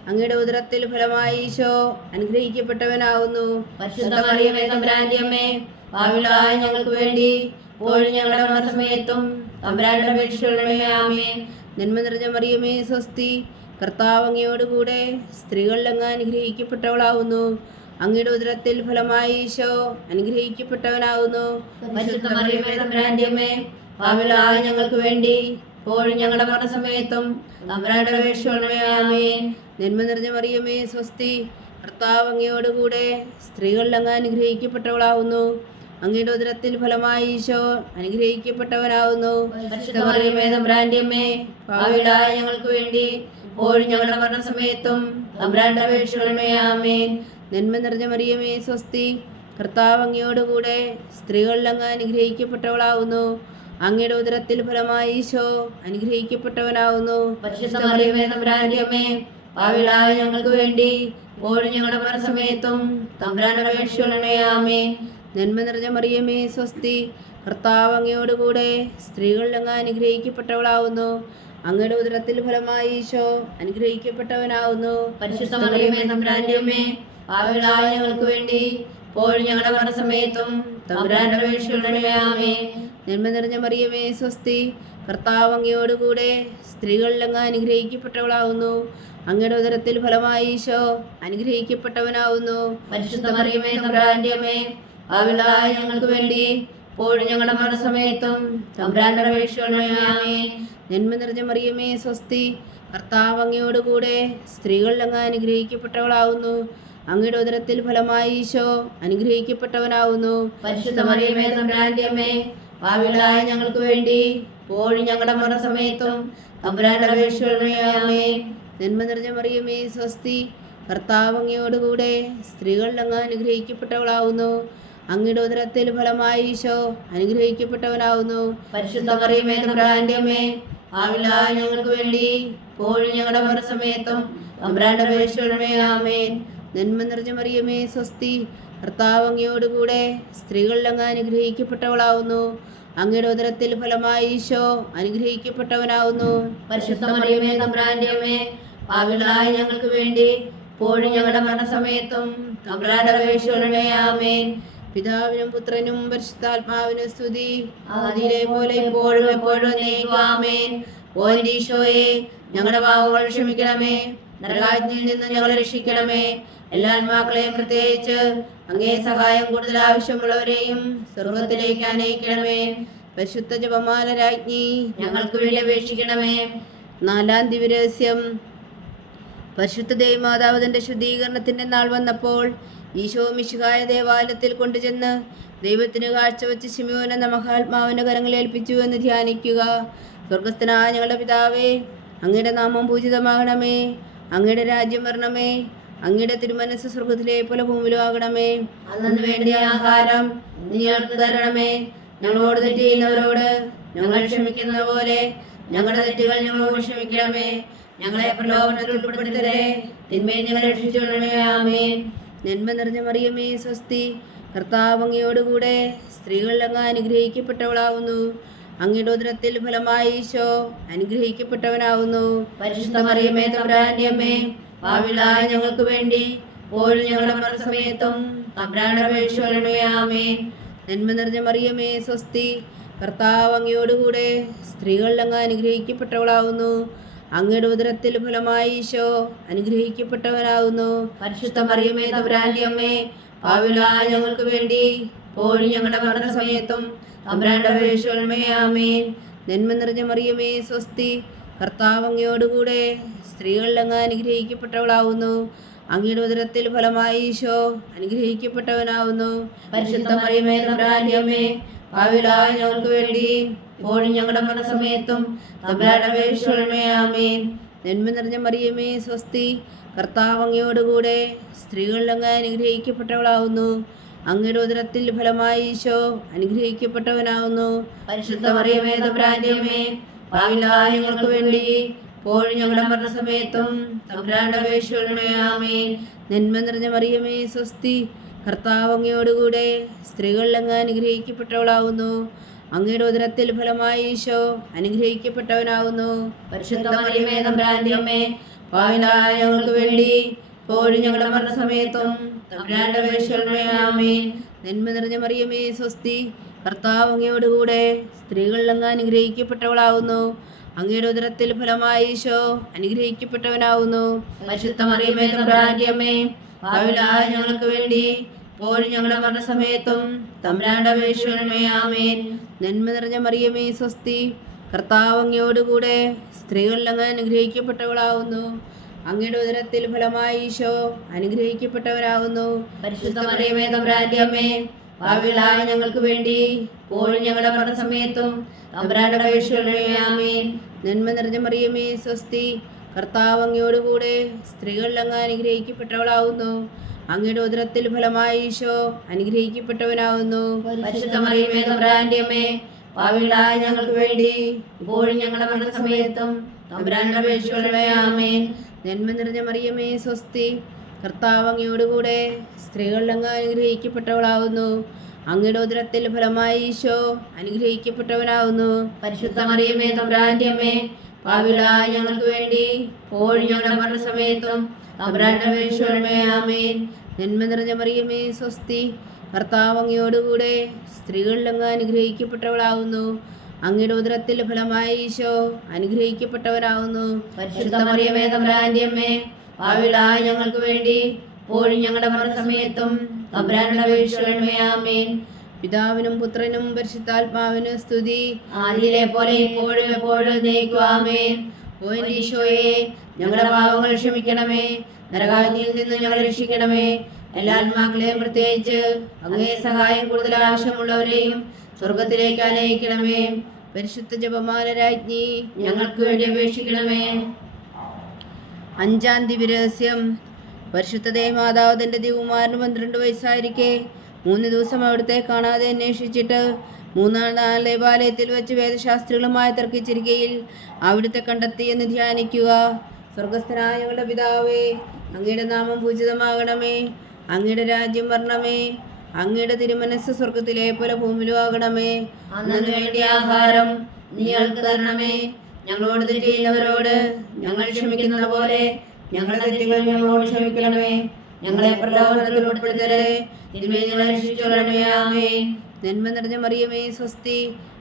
അങ്ങയുടെ ഉദരത്തിൽ ഫലമായി ഈശോ അനുഗ്രഹിക്കപ്പെട്ടവനാവുന്നു. പരിശുദ്ധ മറിയമേ തമ്പുരാന്റെ അമ്മേ, പാപികളായ ഞങ്ങൾക്ക് വേണ്ടി ഇപ്പോഴും ഞങ്ങളുടെ മരണസമയത്തും തമ്പുരാന്റെ അപേക്ഷകളുടെ ആമേൻ. നന്മ നിറഞ്ഞ മറിയമേ സ്വസ്തി, കർത്താവ് അങ്ങയോടുകൂടെ സ്ത്രീകളിൽ അങ്ങ് അനുഗ്രഹിക്കപ്പെട്ടവളാവുന്നു. അങ്ങയുടെ ഉദരത്തിൽ ഫലമായി ഈശോ അനുഗ്രഹിക്കപ്പെട്ടവനാവുന്നു. പരിശുദ്ധ മറിയമേ തമ്പുരാന്റെ അമ്മേ, പാപികളായ ഞങ്ങൾക്ക് വേണ്ടി ഇപ്പോഴും ഞങ്ങളുടെ മരണസമയത്തും തമ്പുരാന്റെ അപേക്ഷകളുടെ ആമേൻ. നന്മ നിറഞ്ഞ മറിയമേ സ്വസ്തി, കർത്താവ് അങ്ങയോടുകൂടെ സ്ത്രീകളിൽ അങ്ങ് അനുഗ്രഹിക്കപ്പെട്ടവളാവുന്നു. അങ്ങയുടെ ഉദരത്തിൽ ഫലമായി ഈശോ അനുഗ്രഹിക്കപ്പെട്ടവനാവുന്നു. പരിശുദ്ധ മറിയമേ തമ്പുരാന്റെ അമ്മേ, പാപികളായ ഞങ്ങൾക്ക് വേണ്ടി ഇപ്പോഴും ഞങ്ങളുടെ മരണസമയത്തും തമ്പുരാന്റെ അപേക്ഷകളുടെ ആമേൻ. നന്മ നിറഞ്ഞ മറിയമേ സ്വസ്തി, കർത്താവ് അങ്ങയോടുകൂടെ സ്ത്രീകളിൽ അങ്ങ് അനുഗ്രഹിക്കപ്പെട്ടവളാവുന്നു. അങ്ങയുടെ ഉദരത്തിൽ ഫലമായി ഈശോ അനുഗ്രഹിക്കപ്പെട്ടവനാവുന്നു. പരിശുദ്ധ മറിയമേ തമ്പുരാന്റെ അമ്മേ, പാപികളായ ഞങ്ങൾക്ക് വേണ്ടി ഇപ്പോഴും ഞങ്ങളുടെ മരണസമയത്തും തമ്പുരാന്റെ അപേക്ഷകളുടെ ആമേൻ. നന്മ നിറഞ്ഞ മറിയമേ സ്വസ്തി, കർത്താവ് അങ്ങയോടുകൂടെ സ്ത്രീകളിൽ അങ്ങ് അനുഗ്രഹിക്കപ്പെട്ടവളാവുന്നു. അങ്ങയുടെ ഉദരത്തിൽ ഫലമായി ഈശോ അനുഗ്രഹിക്കപ്പെട്ടവനാവുന്നു. പരിശുദ്ധ മറിയമേ തമ്പുരാന്റെ അമ്മേ, പാപികളായ ഞങ്ങൾക്ക് വേണ്ടി ഇപ്പോഴും ഞങ്ങളുടെ മരണസമയത്തും തമ്പുരാന്റെ അപേക്ഷകളുടെ ആമേൻ. നന്മ നിറഞ്ഞ മറിയമേ സ്വസ്തി, കർത്താവ് അങ്ങയോടുകൂടെ സ്ത്രീകളിൽ അങ്ങ് അനുഗ്രഹിക്കപ്പെട്ടവളാവുന്നു. അങ്ങയുടെ ഉദരത്തിൽ ഫലമായി ഈശോ അനുഗ്രഹിക്കപ്പെട്ടവനാവുന്നു. പരിശുദ്ധ മറിയമേ തമ്പുരാന്റെ അമ്മേ, പാപികളായ ഞങ്ങൾക്ക് വേണ്ടി ഇപ്പോഴും ഞങ്ങളുടെ മരണസമയത്തും തമ്പുരാന്റെ അപേക്ഷകളുടെ ആമേൻ. നന്മ നിറഞ്ഞ മറിയമേ സ്വസ്തി, കർത്താവ് അങ്ങയോടുകൂടെ സ്ത്രീകളിൽ അങ്ങ് അനുഗ്രഹിക്കപ്പെട്ടവളാവുന്നു. അങ്ങയുടെ ഉദരത്തിൽ ഫലമായി ഈശോ അനുഗ്രഹിക്കപ്പെട്ടവനാവുന്നു. പരിശുദ്ധ മറിയമേ തമ്പുരാന്റെ അമ്മേ, പാപികളായ ഞങ്ങൾക്ക് വേണ്ടി ഇപ്പോഴും ഞങ്ങളുടെ മരണസമയത്തും തമ്പുരാന്റെ അപേക്ഷകളുടെ ആമേൻ. നന്മ നിറഞ്ഞ മറിയമേ സ്വസ്തി, കർത്താവ് അങ്ങയോടുകൂടെ സ്ത്രീകളിൽ അങ്ങ് അനുഗ്രഹിക്കപ്പെട്ടവളാവുന്നു. അങ്ങയുടെ ഉദരത്തിൽ ഫലമായി ഈശോ അനുഗ്രഹിക്കപ്പെട്ടവനാവുന്നു. പരിശുദ്ധ മറിയമേ തമ്പുരാന്റെ അമ്മേ, പാപികളായ ഞങ്ങൾക്ക് വേണ്ടി ഇപ്പോഴും ഞങ്ങളുടെ മരണസമയത്തും തമ്പുരാന്റെ അപേക്ഷകളുടെ ആമേൻ. നന്മ നിറഞ്ഞ മറിയമേ സ്വസ്തി, കർത്താവ് അങ്ങയോടുകൂടെ സ്ത്രീകളിൽ അങ്ങ് അനുഗ്രഹിക്കപ്പെട്ടവളാവുന്നു. അങ്ങയുടെ ഉദരത്തിൽ ഫലമായി ഈശോ അനുഗ്രഹിക്കപ്പെട്ടവനാവുന്നു. പരിശുദ്ധ മറിയമേ തമ്പുരാന്റെ അമ്മേ, പാപികളായ ഞങ്ങൾക്ക് വേണ്ടി ഇപ്പോഴും ഞങ്ങളുടെ മരണസമയത്തും തമ്പുരാന്റെ അപേക്ഷകളുടെ ആമേൻ. പിതാവിനും പുത്രനും പരിശുദ്ധാത്മാവിനും സ്തുതി. ആദിയിലെ പോലെ ഇപ്പോഴും എപ്പോഴും എന്നേക്കും ആമേൻ. ഓ എൻ്റെ ഈശോയെ, ഞങ്ങളുടെ പാപങ്ങൾ ക്ഷമിക്കണമേ, നരകാഗ്നിയിൽ നിന്ന് ഞങ്ങളെ രക്ഷിക്കണമേ. എല്ലാ ആത്മാക്കളെയും പ്രത്യേകിച്ച് അങ്ങേ സഹായം കൂടുതൽ ആവശ്യമുള്ളവരെയും സ്വർഗത്തിലേക്ക് അനയിക്കണമേ. പരിശുദ്ധ ജപമാല രാജ്ഞി, ഞങ്ങൾക്ക് വേണ്ടി അപേക്ഷിക്കണമേ. 4-ാം ദിവ്യരഹസ്യം. പരിശുദ്ധ ദേവമാതാവ് തന്റെ ശുദ്ധീകരണത്തിന്റെ നാൾ വന്നപ്പോൾ ഈശോ മിശിഹായ ദേവാലയത്തിൽ കൊണ്ടുചെന്ന് ദൈവത്തിന് കാഴ്ചവെച്ച് ശിമയോൻ എന്ന മഹാത്മാവിന്റെ കരങ്ങളിൽ ഏൽപ്പിച്ചു എന്ന് ധ്യാനിക്കുക. സ്വർഗസ്ഥനായ ഞങ്ങളുടെ പിതാവേ, അങ്ങയുടെ നാമം പൂജിതമാകണമേ, അങ്ങയുടെ രാജ്യം വരണമേ, അങ്ങയുടെ തിരുമനസ്സ് സ്വർഗത്തിലെ പോലെ ഭൂമിയിലും ആകണമേ. അന്നു വേണ്ടിയ ആഹാരം ഇന്ന് ഞങ്ങൾക്ക് തരണമേ. ഞങ്ങളോട് തെറ്റ് ചെയ്യുന്നവരോട് ഞങ്ങൾ ക്ഷമിക്കുന്ന പോലെ ഞങ്ങളുടെ തെറ്റുകൾ ഞങ്ങളോട് ക്ഷമിക്കണമേ. ഞങ്ങളെ പ്രലോഭനത്തിൽ ഉൾപ്പെടുത്തരുതേ, തിന്മയിൽ ഞങ്ങളെ രക്ഷിച്ചുകൊള്ളണമേ. ആമേൻ. നന്മ നിറഞ്ഞ മറിയമേ സ്വസ്തി, കർത്താവ് അങ്ങയോടുകൂടെ സ്ത്രീകളിൽ അങ്ങ് അനുഗ്രഹിക്കപ്പെട്ടവളാവുന്നു. അങ്ങയുടെ ഉദരത്തിൽ ഫലമായി ഈശോ അനുഗ്രഹിക്കപ്പെട്ടവനാവുന്നു. പരിശുദ്ധ മറിയമേ തമ്പുരാന്റെ അമ്മേ, പാപികളായ ഞങ്ങൾക്ക് വേണ്ടി ഇപ്പോഴും ഞങ്ങളുടെ മരണസമയത്തും തമ്പുരാനോട് അപേക്ഷിച്ചുകൊള്ളണമേ. ആമേൻ. നന്മ നിറഞ്ഞ മറിയമേ സ്വസ്തി, കർത്താവ് അങ്ങയോടുകൂടെ സ്ത്രീകളിൽ അങ്ങ് അനുഗ്രഹിക്കപ്പെട്ടവളാവുന്നു. അങ്ങയുടെ ഉദരത്തിൽ ഫലമായി ഈശോ അനുഗ്രഹിക്കപ്പെട്ടവനാവുന്നു. പരിശുദ്ധ മറിയമേ തമ്പുരാന്റെ അമ്മേ, പാപികളായ ഞങ്ങൾക്ക് വേണ്ടി ഇപ്പോഴും ഞങ്ങളുടെ മരണസമയത്തും തമ്പുരാനോട് അപേക്ഷിച്ചുകൊള്ളണമേ. ആമേൻ. നന്മ നിറഞ്ഞ മറിയമേ സ്വസ്തി, കർത്താവ് അങ്ങയോടുകൂടെ സ്ത്രീകളിൽ അങ്ങ് അനുഗ്രഹിക്കപ്പെട്ടവളാവുന്നു. അങ്ങയുടെ ഉദരത്തിൽ ഫലമായി ഈശോ അനുഗ്രഹിക്കപ്പെട്ടവനാവുന്നു. പരിശുദ്ധ മറിയമേ തമ്പുരാന്റെ അമ്മേ, പാപികളായ ഞങ്ങൾക്ക് വേണ്ടി ഇപ്പോഴും ഞങ്ങളുടെ മരണസമയത്തും തമ്പുരാനോട് അപേക്ഷിച്ചുകൊള്ളണമേ. ആമേൻ. നന്മ നിറഞ്ഞ മറിയമേ സ്വസ്തി, കർത്താവ് അങ്ങയോടുകൂടെ സ്ത്രീകളിൽ അങ്ങ് അനുഗ്രഹിക്കപ്പെട്ടവളാവുന്നു. അങ്ങയുടെ ഉദരത്തിൽ ഫലമായി ഈശോ അനുഗ്രഹിക്കപ്പെട്ടവനാവുന്നു. പരിശുദ്ധ മറിയമേ തമ്പുരാന്റെ അമ്മേ, പാപികളായ ഞങ്ങൾക്ക് വേണ്ടി ഇപ്പോഴും ഞങ്ങളുടെ മരണസമയത്തും തമ്പുരാനോട് അപേക്ഷിച്ചുകൊള്ളണമേ. ആമേൻ. നന്മ നിറഞ്ഞ മറിയമേ സ്വസ്തി, കർത്താവ് അങ്ങയോടുകൂടെ സ്ത്രീകളിൽ അങ്ങ് അനുഗ്രഹിക്കപ്പെട്ടവളാവുന്നു. അങ്ങയുടെ ഉദരത്തിൽ ഫലമായി ഈശോ അനുഗ്രഹിക്കപ്പെട്ടവനാവുന്നു. പരിശുദ്ധ മറിയമേ തമ്പുരാന്റെ അമ്മേ, പാപികളായ ഞങ്ങൾക്ക് വേണ്ടി ഇപ്പോഴും ഞങ്ങളുടെ മരണസമയത്തും തമ്പുരാനോട് അപേക്ഷിച്ചുകൊള്ളണമേ. ആമേൻ. നന്മ നിറഞ്ഞ മറിയമേ സ്വസ്തി, കർത്താവ് അങ്ങയോടുകൂടെ സ്ത്രീകളിൽ അങ്ങ് അനുഗ്രഹിക്കപ്പെട്ടവളാവുന്നു. അങ്ങയുടെ ഉദരത്തിൽ ഫലമായി ഈശോ അനുഗ്രഹിക്കപ്പെട്ടവനാവുന്നു. പരിശുദ്ധ മറിയമേ തമ്പുരാന്റെ അമ്മേ, പാപികളായ ഞങ്ങൾക്ക് വേണ്ടി ഇപ്പോഴും ഞങ്ങളുടെ മരണസമയത്തും തമ്പുരാനോട് അപേക്ഷിച്ചുകൊള്ളണമേ. ആമേൻ. നന്മ നിറഞ്ഞ മറിയമേ സ്വസ്തി, കർത്താവ് അങ്ങയോടുകൂടെ സ്ത്രീകളിൽ അങ്ങ് അനുഗ്രഹിക്കപ്പെട്ടവളാവുന്നു. അങ്ങയുടെ ഉദരത്തിൽ ഫലമായി ഈശോ അനുഗ്രഹിക്കപ്പെട്ടവനാവുന്നു. പരിശുദ്ധ മറിയമേ തമ്പുരാന്റെ അമ്മേ, പാപികളായ ഞങ്ങൾക്ക് വേണ്ടി ഇപ്പോഴും ഞങ്ങളുടെ മരണസമയത്തും തമ്പുരാനോട് അപേക്ഷിച്ചുകൊള്ളണമേ. ആമേൻ. നന്മ നിറഞ്ഞ മറിയമേ സ്വസ്തി, കർത്താവ് അങ്ങയോടുകൂടെ സ്ത്രീകളിൽ അങ്ങ് അനുഗ്രഹിക്കപ്പെട്ടവളാവുന്നു. അങ്ങയുടെ ഉദരത്തിൽ ഫലമായി ഈശോ അനുഗ്രഹിക്കപ്പെട്ടവനാവുന്നു. പരിശുദ്ധ മറിയമേ തമ്പുരാന്റെ അമ്മേ, പാപികളായ ഞങ്ങൾക്ക് വേണ്ടി ഇപ്പോഴും ഞങ്ങളുടെ മരണസമയത്തും തമ്പുരാനോട് അപേക്ഷിച്ചുകൊള്ളണമേ. ആമേൻ. നന്മ നിറഞ്ഞ മറിയമേ സ്വസ്തി, കർത്താവ് അങ്ങയോടുകൂടെ സ്ത്രീകളിൽ അങ്ങ് അനുഗ്രഹിക്കപ്പെട്ടവളാവുന്നു. അങ്ങയുടെ ഉദരത്തിൽ ഫലമായി ഈശോ അനുഗ്രഹിക്കപ്പെട്ടവനാവുന്നു. പരിശുദ്ധ മറിയമേ തമ്പുരാന്റെ അമ്മേ, പാപികളായ ഞങ്ങൾക്ക് വേണ്ടി ഇപ്പോഴും ഞങ്ങളുടെ മരണസമയത്തും തമ്പുരാനോട് അപേക്ഷിച്ചുകൊള്ളണമേ. ആമേൻ. നന്മ നിറഞ്ഞ മറിയമേ സ്വസ്തി, കർത്താവ് അങ്ങയോടുകൂടെ സ്ത്രീകളിൽ അങ്ങ് അനുഗ്രഹിക്കപ്പെട്ടവളാവുന്നു. അങ്ങയുടെ ഉദരത്തിൽ ഫലമായി ഈശോ അനുഗ്രഹിക്കപ്പെട്ടവനാവുന്നു. പരിശുദ്ധ മറിയമേ തമ്പുരാന്റെ അമ്മേ, പാപികളായ ഞങ്ങൾക്ക് വേണ്ടി ഇപ്പോഴും ഞങ്ങളുടെ മരണസമയത്തും തമ്പുരാനോട് അപേക്ഷിച്ചുകൊള്ളണമേ. ആമേൻ. പിതാവിനും പുത്രനും പരിശുദ്ധാത്മാവിനും സ്തുതി. ആദിയിലെ പോലെ ഇപ്പോഴും എപ്പോഴും എന്നേക്കും. ആമേൻ. ഓ എൻ്റെ ഈശോയെ, ഞങ്ങളുടെ പാപങ്ങൾ ക്ഷമിക്കണമേ, നരകാഗ്നിയിൽ നിന്ന് ഞങ്ങളെ രക്ഷിക്കണമേ. എല്ലാ ആത്മാക്കളെയും പ്രത്യേകിച്ച് അങ്ങേ സഹായം കൂടുതൽ ആവശ്യമുള്ളവരെയും സ്വർഗത്തിലേക്ക് അനയിക്കണമേ. പരിശുദ്ധ ജപമാല രാജ്ഞി, ഞങ്ങൾക്ക് വേണ്ടി അപേക്ഷിക്കണമേ. 5-ാം ദിവ്യരഹസ്യം. പരിശുദ്ധ ദേവമാതാവ് തൻ്റെ ദിവകുമാരന് 12 വയസ്സായിരിക്കെ 3 ദിവസം അവിടുത്തെ കാണാതെ അന്വേഷിച്ചിട്ട് 3-ാം നാൾ ദേവാലയത്തിൽ വെച്ച് വേദശാസ്ത്രികളുമായി തർക്കിച്ചിരിക്കയിൽ അവിടുത്തെ കണ്ടെത്തിയെന്ന് ധ്യാനിക്കുക. സ്വർഗസ്ഥനായ ഞങ്ങളുടെ പിതാവേ, അങ്ങയുടെ നാമം പൂജിതമാകണമേ, അങ്ങയുടെ രാജ്യം വരണമേ, അങ്ങയുടെ തിരുമനസ്സ് സ്വർഗത്തിലെ പോലെ ഭൂമിയിലും ആകണമേ. അന്നു വേണ്ടിയ ആഹാരം ഞങ്ങൾക്ക് തരണമേ. ഞങ്ങളോട് തെറ്റ് ചെയ്യുന്നവരോട് ഞങ്ങൾ ക്ഷമിക്കുന്ന പോലെ ഞങ്ങളുടെ തെറ്റുകൾ ഞങ്ങളോട് ക്ഷമിക്കണമേ. ഞങ്ങളെ പ്രലോഭനത്തിൽ ഉൾപ്പെടുത്തരുതേ. തിന്മയിൽ ഞങ്ങളെ രക്ഷിച്ചുകൊള്ളണമേ. ആമേൻ. നന്മ നിറഞ്ഞ മറിയമേ സ്വസ്തി,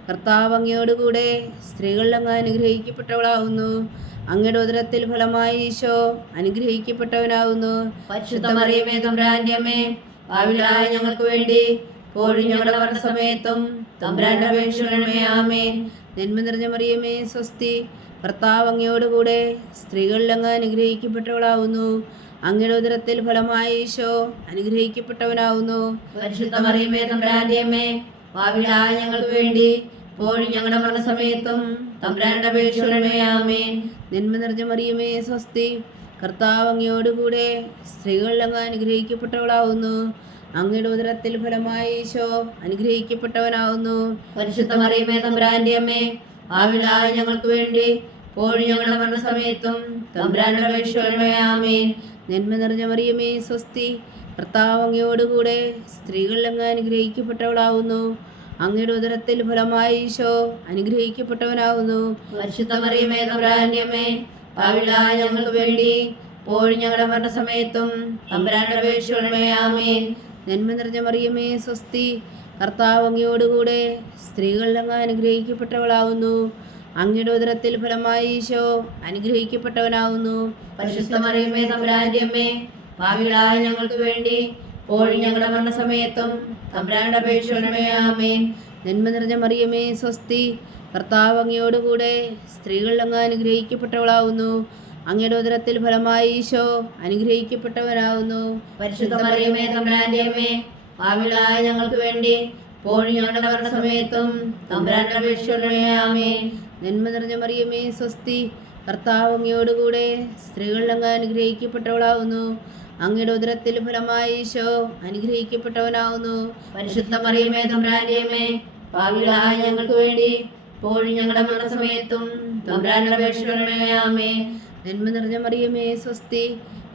കർത്താവ് അങ്ങയോടുകൂടെ സ്ത്രീകളിൽ അങ്ങ് അനുഗ്രഹിക്കപ്പെട്ടവളാവുന്നു. അങ്ങയുടെ ഉദരത്തിൽ ഫലമായി ഈശോ അനുഗ്രഹിക്കപ്പെട്ടവനാവുന്നു. പരിശുദ്ധ മറിയമേ തമ്പുരാന്റെ അമ്മേ, പാപികളായ ഞങ്ങൾക്ക് വേണ്ടി ഇപ്പോഴും ഞങ്ങളുടെ മരണസമയത്തും തമ്പുരാന്റെ അപേക്ഷിക്കണമേ. ആമേൻ. നന്മ നിറഞ്ഞ മറിയമേ സ്വസ്തി, കർത്താവ് അങ്ങയോടുകൂടെ സ്ത്രീകളിൽ അങ്ങ് അനുഗ്രഹിക്കപ്പെട്ടവളാവുന്നു. അങ്ങയുടെ ഉദരത്തിൽ ഫലമായി ഈശോ അനുഗ്രഹിക്കപ്പെട്ടവനാവുന്നു. പരിശുദ്ധ മറിയമേ തമ്പുരാന്റെ അമ്മേ, പാപികളായ ഞങ്ങൾക്ക് വേണ്ടി ഇപ്പോഴും ഞങ്ങളുടെ മരണസമയത്തും തമ്പുരാന്റെ അപേക്ഷിക്കണമേ. ആമേൻ. നന്മ നിറഞ്ഞ മറിയമേ സ്വസ്തി, കർത്താവ് അങ്ങയോടുകൂടെ സ്ത്രീകളിൽ അങ്ങ് അനുഗ്രഹിക്കപ്പെട്ടവളാവുന്നു. അങ്ങയുടെ ഉദരത്തിൽ ഫലമായി ഈശോ അനുഗ്രഹിക്കപ്പെട്ടവനാവുന്നു. പരിശുദ്ധ മറിയമേ തമ്പുരാന്റെ അമ്മേ, പാപികളായ ഞങ്ങൾക്ക് വേണ്ടി ഇപ്പോഴും ഞങ്ങളുടെ മരണസമയത്തും തമ്പുരാന്റെ അപേക്ഷിക്കണമേ. ആമേൻ. നന്മ നിറഞ്ഞ മറിയമേ സ്വസ്തി, കർത്താവ് അങ്ങയോടുകൂടെ സ്ത്രീകളിൽ അങ്ങ് അനുഗ്രഹിക്കപ്പെട്ടവളാവുന്നു. അങ്ങയുടെ ഉദരത്തിൽ ഫലമായി ഈശോ അനുഗ്രഹിക്കപ്പെട്ടവനാവുന്നു. പരിശുദ്ധ മറിയമേ തമ്പുരാന്റെ അമ്മേ, പാപികളായ ഞങ്ങൾക്ക് വേണ്ടി ഇപ്പോഴും ഞങ്ങളുടെ മരണസമയത്തും തമ്പുരാന്റെ അപേക്ഷിക്കണമേ. ആമേൻ. നന്മ നിറഞ്ഞ മറിയമേ സ്വസ്തി, കർത്താവ് അങ്ങയോടുകൂടെ സ്ത്രീകളിൽ അങ്ങ് അനുഗ്രഹിക്കപ്പെട്ടവളാവുന്നു. അങ്ങയുടെ ഉദരത്തിൽ ഫലമായി ഈശോ അനുഗ്രഹിക്കപ്പെട്ടവനാവുന്നു. പരിശുദ്ധ മറിയമേ തമ്പുരാന്റെ അമ്മേ, പാപികളായ ഞങ്ങൾക്ക് വേണ്ടി ഇപ്പോഴും ഞങ്ങളുടെ മരണസമയത്തും തമ്പുരാന്റെ അപേക്ഷിക്കണമേ. ആമേൻ. നന്മ നിറഞ്ഞ മറിയമേ സ്വസ്തി, കർത്താവ് അങ്ങയോടുകൂടെ സ്ത്രീകളിൽ അങ്ങ് അനുഗ്രഹിക്കപ്പെട്ടവളാവുന്നു. അങ്ങയുടെ ഉദരത്തിൽ ഫലമായി ഈശോ അനുഗ്രഹിക്കപ്പെട്ടവനാവുന്നു. പരിശുദ്ധ മറിയമേ തമ്പുരാന്റെ അമ്മേ, പാപികളായ ഞങ്ങൾക്ക് വേണ്ടി ഇപ്പോഴും ഞങ്ങളുടെ മരണസമയത്തും തമ്പുരാന്റെ അപേക്ഷിക്കണമേ. ആമേൻ. നന്മ നിറഞ്ഞ മറിയമേ സ്വസ്തി, കർത്താവ് അങ്ങയോടുകൂടെ സ്ത്രീകളിൽ അങ്ങ് അനുഗ്രഹിക്കപ്പെട്ടവളാവുന്നു. അങ്ങയുടെ ഉദരത്തിൽ ഫലമായി ഈശോ അനുഗ്രഹിക്കപ്പെട്ടവനാവുന്നു. പരിശുദ്ധ മറിയമേ തമ്പുരാന്റെ അമ്മേ, പാപികളായ ഞങ്ങൾക്ക് വേണ്ടി ഇപ്പോഴും ഞങ്ങളുടെ മരണസമയത്തും തമ്പുരാന്റെ അപേക്ഷിക്കണമേ. ആമേൻ. നന്മ നിറഞ്ഞ മറിയമേ സ്വസ്തി,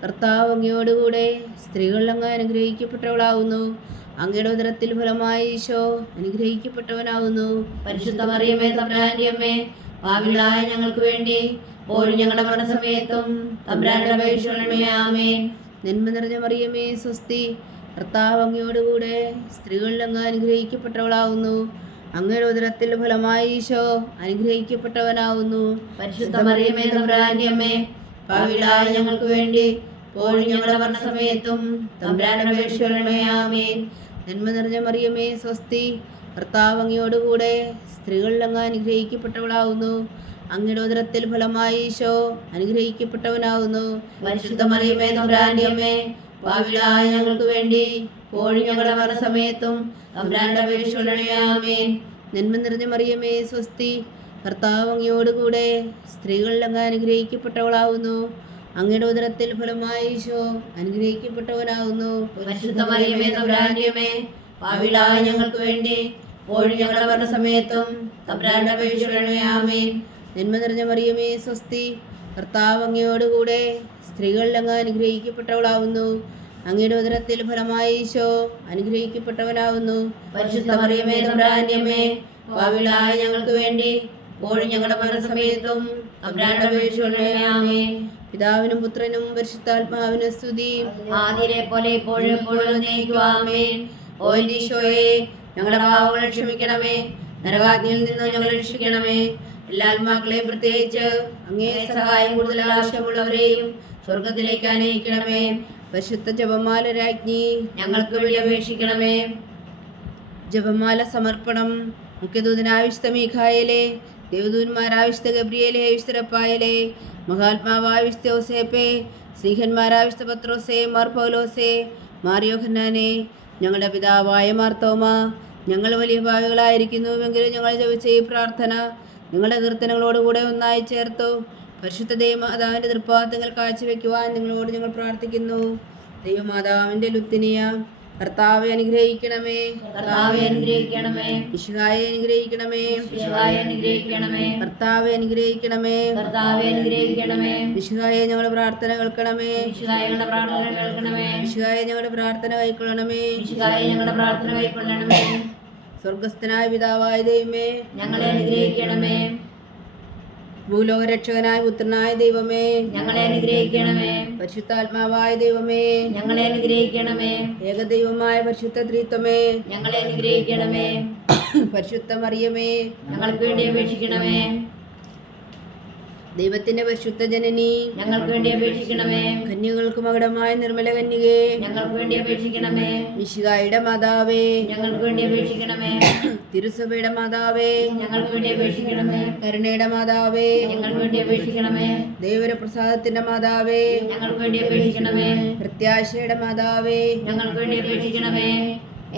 കർത്താവ് അങ്ങയോടുകൂടെ സ്ത്രീകളിൽ അങ്ങ് അനുഗ്രഹിക്കപ്പെട്ടവളാവുന്നു. അങ്ങയുടെ ഉദരത്തിൽ ഫലമായി ഈശോ അനുഗ്രഹിക്കപ്പെട്ടവനാവുന്നു. പരിശുദ്ധ മറിയമേ തമ്പുരാന്റെ അമ്മേ, പാപികളായ ഞങ്ങൾക്ക് വേണ്ടി ഇപ്പോഴും ഞങ്ങളുടെ മരണസമയത്തും തമ്പുരാന്റെ അപേക്ഷിക്കണമേ. ആമേൻ. നന്മ നിറഞ്ഞ മറിയമേ സ്വസ്തി, കർത്താവ് അങ്ങയോടുകൂടെ സ്ത്രീകളിൽ അങ്ങ് അനുഗ്രഹിക്കപ്പെട്ടവളാവുന്നു. അങ്ങയുടെ ഉദരത്തിൽ ഫലമായി ഈശോ അനുഗ്രഹിക്കപ്പെട്ടവനാവുന്നു. പരിശുദ്ധ മറിയമേ തമ്പുരാന്റെ അമ്മേ, പാപികളായ ഞങ്ങൾക്ക് വേണ്ടി ഇപ്പോഴും ഞങ്ങളുടെ മരണസമയത്തും തമ്പുരാന്റെ അപേക്ഷിക്കണമേ. ആമേൻ. നന്മ നിറഞ്ഞ മറിയമേ സ്വസ്തി, കർത്താവ് അങ്ങയോടുകൂടെ സ്ത്രീകളിൽ അങ്ങ് അനുഗ്രഹിക്കപ്പെട്ടവളാവുന്നു. അങ്ങയുടെ ഉദരത്തിൽ ഫലമായി ഈശോ അനുഗ്രഹിക്കപ്പെട്ടവനാവുന്നു. പരിശുദ്ധ മറിയമേ തമ്പുരാന്റെ അമ്മേ, പാപികളായ ഞങ്ങൾക്ക് വേണ്ടി ഇപ്പോഴും ഞങ്ങളുടെ മരണസമയത്തും തമ്പുരാന്റെ അപേക്ഷിക്കണമേ. ആമേൻ. നന്മ നിറഞ്ഞ മറിയമേ സ്വസ്തി, കർത്താവ് അങ്ങയോടുകൂടെ സ്ത്രീകളിൽ അങ്ങ് അനുഗ്രഹിക്കപ്പെട്ടവളാവുന്നു. അങ്ങയുടെ ഉദരത്തിൽ ഫലമായി ഈശോ അനുഗ്രഹിക്കപ്പെട്ടവനാവുന്നു. പരിശുദ്ധ മറിയമേ തമ്പുരാന്റെ അമ്മേ, പാപികളായ ഞങ്ങൾക്ക് വേണ്ടി ഇപ്പോഴും ഞങ്ങളുടെ മരണസമയത്തും തമ്പുരാന്റെ അപേക്ഷിക്കണമേ. ആമേൻ. നന്മ നിറഞ്ഞ മറിയമേ സ്വസ്തി, കർത്താവ് അങ്ങയോടുകൂടെ സ്ത്രീകളിൽ അങ്ങ് അനുഗ്രഹിക്കപ്പെട്ടവളാവുന്നു. അങ്ങയുടെ ഉദരത്തിൽ ഫലമായി ഈശോ അനുഗ്രഹിക്കപ്പെട്ടവനാവുന്നു. പരിശുദ്ധ മറിയമേ തമ്പുരാന്റെ അമ്മേ, പാപികളായ ഞങ്ങൾക്ക് വേണ്ടി ഇപ്പോഴും ഞങ്ങളുടെ മരണസമയത്തും തമ്പുരാന്റെ അപേക്ഷിക്കണമേ. ആമേൻ. പിതാവിനും പുത്രനും പരിശുദ്ധാത്മാവിനും സ്തുതി. ആദിയിലെ പോലെ ഇപ്പോഴും എപ്പോഴും എന്നേക്കും. ആമേൻ. ഓ എൻ്റെ ഈശോയെ, ഞങ്ങളുടെ പാപങ്ങൾ ക്ഷമിക്കണമേ. നരകാഗ്നിയിൽ നിന്ന് ഞങ്ങളെ രക്ഷിക്കണമേ. എല്ലാ ആത്മാക്കളെയും, പ്രത്യേകിച്ച് അങ്ങേ സഹായം കൂടുതൽ ആവശ്യമുള്ളവരെയും സ്വർഗത്തിലേക്ക് അനയിക്കണമേ. പരിശുദ്ധ ജപമാല രാജ്ഞി, ഞങ്ങൾക്ക് വേണ്ടി അപേക്ഷിക്കണമേ. ജപമാല സമർപ്പണം. മുഖ്യദൂതനായ വിശുദ്ധ മീഖായേലേ, ദേവദൂതന്മാരായ വിശുദ്ധ ഗബ്രിയേലേ, വിശുദ്ധ റഫായേലേ, മഹാത്മാവായ വിശുദ്ധ യോസേപ്പേ, ശ്രീഹന്മാരായ വിശുദ്ധ പത്രോസേ, മാർ പൗലോസേ, മാർ യോഹന്നാനേ, ഞങ്ങളുടെ പിതാവായ മാർത്തോമ, ഞങ്ങൾ വലിയ പാപികളായിരിക്കുന്നുവെങ്കിലും ഞങ്ങൾ ജപിച്ച ഈ പ്രാർത്ഥന നിങ്ങളുടെ കീർത്തനങ്ങളോടുകൂടെ ഒന്നായി ചേർത്തു പരിശുദ്ധ ദൈവമാതാവിൻ്റെ തൃപ്പാദങ്ങൾ കാഴ്ചവെക്കുവാൻ നിങ്ങളോട് ഞങ്ങൾ പ്രാർത്ഥിക്കുന്നു. ദൈവമാതാവിൻ്റെ ലുത്തിനിയ കർത്താവെ അനുഗ്രഹിക്കണമേ. കർത്താവെ അനുഗ്രഹിക്കണമേ. മിശിഹായെ അനുഗ്രഹിക്കണമേ. മിശിഹായെ അനുഗ്രഹിക്കണമേ. കർത്താവെ അനുഗ്രഹിക്കണമേ. കർത്താവെ അനുഗ്രഹിക്കണമേ. മിശിഹായെ ഞങ്ങളുടെ പ്രാർത്ഥന കേൾക്കണമേ. മിശിഹായെ ഞങ്ങളുടെ പ്രാർത്ഥന കേൾക്കണമേ. മിശിഹായെ ഞങ്ങളുടെ പ്രാർത്ഥന കൈക്കൊള്ളണമേ. മിശിഹായെ ഞങ്ങളുടെ പ്രാർത്ഥന കൈക്കൊള്ളണമേ. സ്വർഗസ്ഥനായ പിതാവായ ദൈവമേ, ഞങ്ങളെ അനുഗ്രഹിക്കണമേ. ഭൂലോകരക്ഷകനായ പുത്രനായ ദൈവമേ, ഞങ്ങളെ അനുഗ്രഹിക്കണമേ. പരിശുദ്ധാത്മാവായ ദൈവമേ, ഞങ്ങളെ അനുഗ്രഹിക്കണമേ. ഏകദൈവമായ പരിശുദ്ധ ത്രിത്വമേ, ഞങ്ങളെ അനുഗ്രഹിക്കണമേ. പരിശുദ്ധ മറിയമേ, ഞങ്ങൾക്ക് വേണ്ടി അപേക്ഷിക്കണമേ. ദൈവത്തിന്റെ പരിശുദ്ധ ജനനി, ഞങ്ങൾക്ക് വേണ്ടി അപേക്ഷിക്കണമേ. കന്യകൾക്ക് മകുടമായ നിർമ്മല കന്യകേ, ഞങ്ങൾക്ക് വേണ്ടി അപേക്ഷിക്കണമേ. മിശിഹായുടെ മാതാവേ, ഞങ്ങൾക്ക് വേണ്ടി അപേക്ഷിക്കണമേ. തിരുസഭയുടെ മാതാവേ, ഞങ്ങൾക്ക് വേണ്ടി അപേക്ഷിക്കണമേ. കരുണയുടെ മാതാവേ, ഞങ്ങൾക്ക് വേണ്ടി അപേക്ഷിക്കണമേ. ദൈവപ്രസാദത്തിന്റെ മാതാവേ, ഞങ്ങൾക്ക് വേണ്ടി അപേക്ഷിക്കണമേ. പ്രത്യാശയുടെ മാതാവേ, ഞങ്ങൾക്ക് വേണ്ടി അപേക്ഷിക്കണമേ.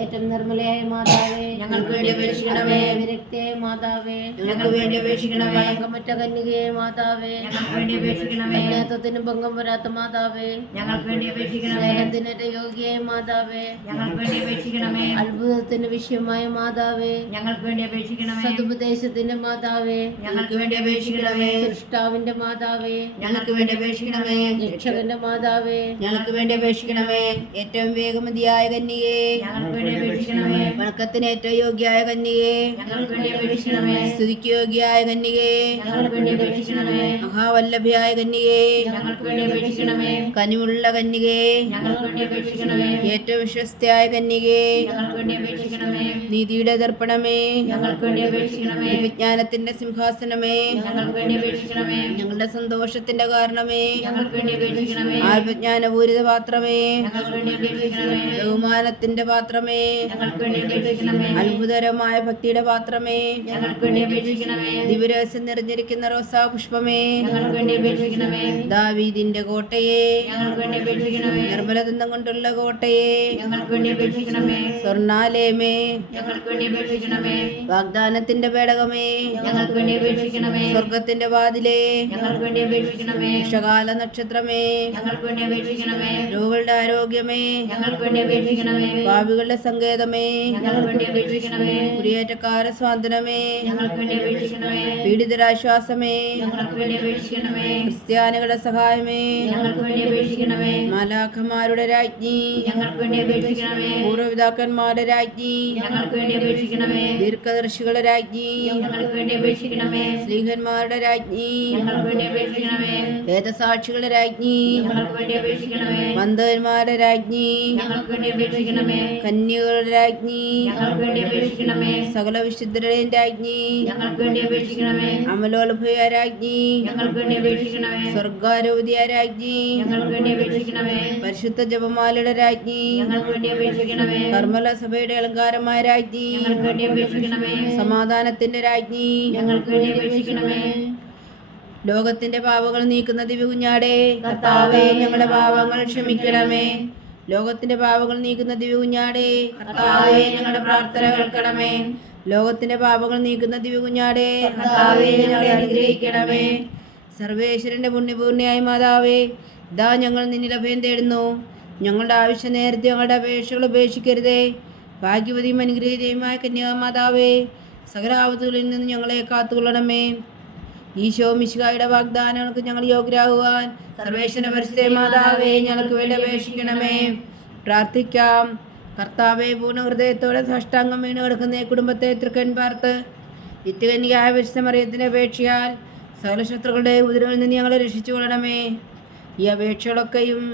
ഏറ്റവും നിർമ്മലയായ മാതാവേ, ഞങ്ങൾക്ക് വേണ്ടി അപേക്ഷിക്കണമേ. വിരക്തിയായ മാതാവേ, ഞങ്ങൾക്ക് വേണ്ടി അപേക്ഷിക്കണമേ. കളങ്കമറ്റ കന്യകയായ മാതാവേ, ഞങ്ങൾക്ക് വേണ്ടി അപേക്ഷിക്കണമേ. കന്യാത്വത്തിന് ഭംഗം വരാത്ത മാതാവേ, ഞങ്ങൾക്ക് വേണ്ടി അപേക്ഷിക്കണമേ. സ്നേഹത്തിനേറ്റ യോഗ്യയായ മാതാവേ, ഞങ്ങൾക്ക് വേണ്ടി അപേക്ഷിക്കണമേ. അത്ഭുതത്തിന് വിഷയമായ മാതാവേ, ഞങ്ങൾക്ക് വേണ്ടി അപേക്ഷിക്കണമേ. സതുപദേശത്തിന്റെ മാതാവേ, ഞങ്ങൾക്ക് വേണ്ടി അപേക്ഷിക്കണമേ. സൃഷ്ടാവിന്റെ മാതാവേ, ഞങ്ങൾക്ക് വേണ്ടി അപേക്ഷിക്കണമേ. രക്ഷകന്റെ മാതാവേ, ഞങ്ങൾക്ക് വേണ്ടി അപേക്ഷിക്കണമേ. ഏറ്റവും വേഗമതിയായ കന്യകേ, ഞങ്ങൾക്ക് വേണ്ടി അപേക്ഷിക്കണമേ. വണക്കത്തിന് ഏറ്റവും യോഗ്യയായ കന്യകേ, ഞങ്ങൾക്ക് വേണ്ടി അപേക്ഷിക്കണമേ. സ്തുതിക്ക് യോഗ്യയായ കന്യകേ, ഞങ്ങൾക്ക് വേണ്ടി അപേക്ഷിക്കണമേ. മഹാവല്ലഭയായ കന്യകേ, ഞങ്ങൾക്ക് വേണ്ടി അപേക്ഷിക്കണമേ. കനിവുള്ള കന്യകേ, ഞങ്ങൾക്ക് വേണ്ടി അപേക്ഷിക്കണമേ. ഏറ്റവും വിശ്വസ്തയായ കന്യകേ, ഞങ്ങൾക്ക് വേണ്ടി അപേക്ഷിക്കണമേ. നീതിയുടെ ദർപ്പണമേ, ഞങ്ങൾക്ക് വേണ്ടി അപേക്ഷിക്കണമേ. വിജ്ഞാനത്തിന്റെ സിംഹാസനമേ, ഞങ്ങൾക്ക് വേണ്ടി അപേക്ഷിക്കണമേ. ഞങ്ങളുടെ സന്തോഷത്തിന്റെ കാരണമേ, ഞങ്ങൾക്ക് വേണ്ടി അപേക്ഷിക്കണമേ. ആത്മജ്ഞാനപൂരിത പാത്രമേ, ഞങ്ങൾക്ക് വേണ്ടി അപേക്ഷിക്കണമേ. ബഹുമാനത്തിന്റെ പാത്രമേ, ഞങ്ങൾക്ക് വേണ്ടി അപേക്ഷിക്കണമേ. അത്ഭുതകരമായ ഭക്തിയുടെ പാത്രമേ, ഞങ്ങൾക്ക് വേണ്ടി അപേക്ഷിക്കണമേ. ദിവരഹസ്യം നിറഞ്ഞിരിക്കുന്ന റോസാ പുഷ്പമേ, ഞങ്ങൾക്ക് വേണ്ടി അപേക്ഷിക്കണമേ. ദാവീദിന്റെ കോട്ടയെ, ഞങ്ങൾക്ക് വേണ്ടി അപേക്ഷിക്കണമേ. നിർമ്മലദന്തം കൊണ്ടുള്ള കോട്ടയെ, ഞങ്ങൾക്ക് വേണ്ടി അപേക്ഷിക്കണമേ. സ്വർണാലയമേ, ഞങ്ങൾക്ക് വേണ്ടി അപേക്ഷിക്കണമേ. വാഗ്ദാനത്തിന്റെ പേടകമേ, ഞങ്ങൾക്ക് വേണ്ടി അപേക്ഷിക്കണമേ. സ്വർഗത്തിന്റെ വാതിലേ, ഞങ്ങൾക്ക് വേണ്ടി അപേക്ഷിക്കണമേ. ഉഷകാല നക്ഷത്രമേ, ഞങ്ങൾക്ക് വേണ്ടി അപേക്ഷിക്കണമേ. രോഗികളുടെ ആരോഗ്യമേ, ഞങ്ങൾക്ക് വേണ്ടി അപേക്ഷിക്കണമേ. പാപികളുടെ സങ്കേതമേ, ഞങ്ങൾക്ക് വേണ്ടി അപേക്ഷിക്കണമേ. കുടിയേറ്റക്കാര സ്വാതന്ത്ര്യമേ, ഞങ്ങൾക്ക് വേണ്ടി അപേക്ഷിക്കണമേ. പീഡിതരാശ്വാസമേ, ഞങ്ങൾക്ക് വേണ്ടി അപേക്ഷിക്കണമേ. ക്രിസ്ത്യാനികളുടെ സഹായമേ, ഞങ്ങൾക്ക് വേണ്ടി അപേക്ഷിക്കണമേ. മാലാഖമാരുടെ രാജ്ഞി, ഞങ്ങൾക്ക് വേണ്ടി അപേക്ഷിക്കണമേ. പൂർവ്വപിതാക്കന്മാരുടെ രാജ്ഞി, ഞങ്ങൾക്ക് വേണ്ടി അപേക്ഷിക്കണമേ. ദീർഘദർശികളുടെ രാജ്ഞി, ഞങ്ങൾക്ക് വേണ്ടി അപേക്ഷിക്കണമേ. സ്ലീഹന്മാരുടെ രാജ്ഞി, ഞങ്ങൾക്ക് വേണ്ടി അപേക്ഷിക്കണമേ. വേദസാക്ഷികളുടെ രാജ്ഞി, ഞങ്ങൾക്ക് വേണ്ടി അപേക്ഷിക്കണമേ. മന്ദന്മാരുടെ രാജ്ഞി, ഞങ്ങൾക്ക് വേണ്ടി അപേക്ഷിക്കണമേ. കന്യകളുടെ രാജ്ഞി, ഞങ്ങൾക്ക് വേണ്ടി അപേക്ഷിക്കണമേ. സകല വിശുദ്ധരുടെയും രാജ്ഞി, ഞങ്ങൾക്ക് വേണ്ടി അപേക്ഷിക്കണമേ. അമലോത്ഭയ രാജ്ഞി, ഞങ്ങൾക്ക് വേണ്ടി അപേക്ഷിക്കണമേ. സ്വർഗാരോധിയ രാജ്ഞി, ഞങ്ങൾക്ക് വേണ്ടി അപേക്ഷിക്കണമേ. പരിശുദ്ധ ജപമാലയുടെ രാജ്ഞി, ഞങ്ങൾക്ക് വേണ്ടി അപേക്ഷിക്കണമേ. കർമ്മല സഭയുടെ അലങ്കാരമായ രാജ്ഞി, ഞങ്ങൾക്ക് വേണ്ടി അപേക്ഷിക്കണമേ. സമാധാനത്തിന്റെ രാജ്ഞി, ഞങ്ങൾക്ക് വേണ്ടി അപേക്ഷിക്കണമേ. ലോകത്തിന്റെ പാപങ്ങൾ നീക്കുന്ന ദിവ്യകുഞ്ഞാടേ, കർത്താവേ ഞങ്ങളുടെ പാപങ്ങൾ ക്ഷമിക്കണമേ. ലോകത്തിന്റെ പാപങ്ങൾ നീക്കുന്ന ദിവ്യകുഞ്ഞാടേ, കർത്താവേ ഞങ്ങളുടെ പ്രാർത്ഥന കേൾക്കണമേ. ലോകത്തിന്റെ പാപങ്ങൾ നീക്കുന്ന ദിവ്യകുഞ്ഞാടേ, കർത്താവേ ഞങ്ങളെ അനുഗ്രഹിക്കണമേ. സർവേശ്വരന്റെ പുണ്യപൂർണ്ണയായ മാതാവേ, ഇതാ ഞങ്ങൾ നിന്നിൽ അഭയം തേടുന്നു. ഞങ്ങളുടെ ആവശ്യം നേരത്തെ ഞങ്ങളുടെ അപേക്ഷകൾ ഉപേക്ഷിക്കരുതേ. ഭാഗ്യവതിയും അനുഗ്രഹീതയുമായ കന്യാമാതാവേ, സകല ആപത്തുകളിൽ നിന്ന് ഞങ്ങളെ കാത്തുകൊള്ളണമേ. ഈശോ മിശിഹായുടെ വാഗ്ദാനങ്ങൾക്ക് ഞങ്ങൾ യോഗ്യരാകുവാൻ സർവേശ്വര പരിശുദ്ധ മാതാവേ ഞങ്ങൾക്ക് വേണ്ടി അപേക്ഷിക്കണമേ. പ്രാർത്ഥിക്കാം. കർത്താവെ, പൂർണ്ണ ഹൃദയത്തോടെ സാഷ്ടാംഗം വീണ് കിടക്കുന്ന ഈ കുടുംബത്തെ തൃക്കൺ പാർത്ത് നിത്യകന്യകയായ പരിശുദ്ധ മറിയത്തിൻ്റെ അപേക്ഷയാൽ സകല ശത്രുക്കളുടെ ഉപദ്രവങ്ങളിൽ നിന്ന് ഞങ്ങളെ രക്ഷിച്ചു കൊള്ളണമേ. ഈ അപേക്ഷകളൊക്കെയും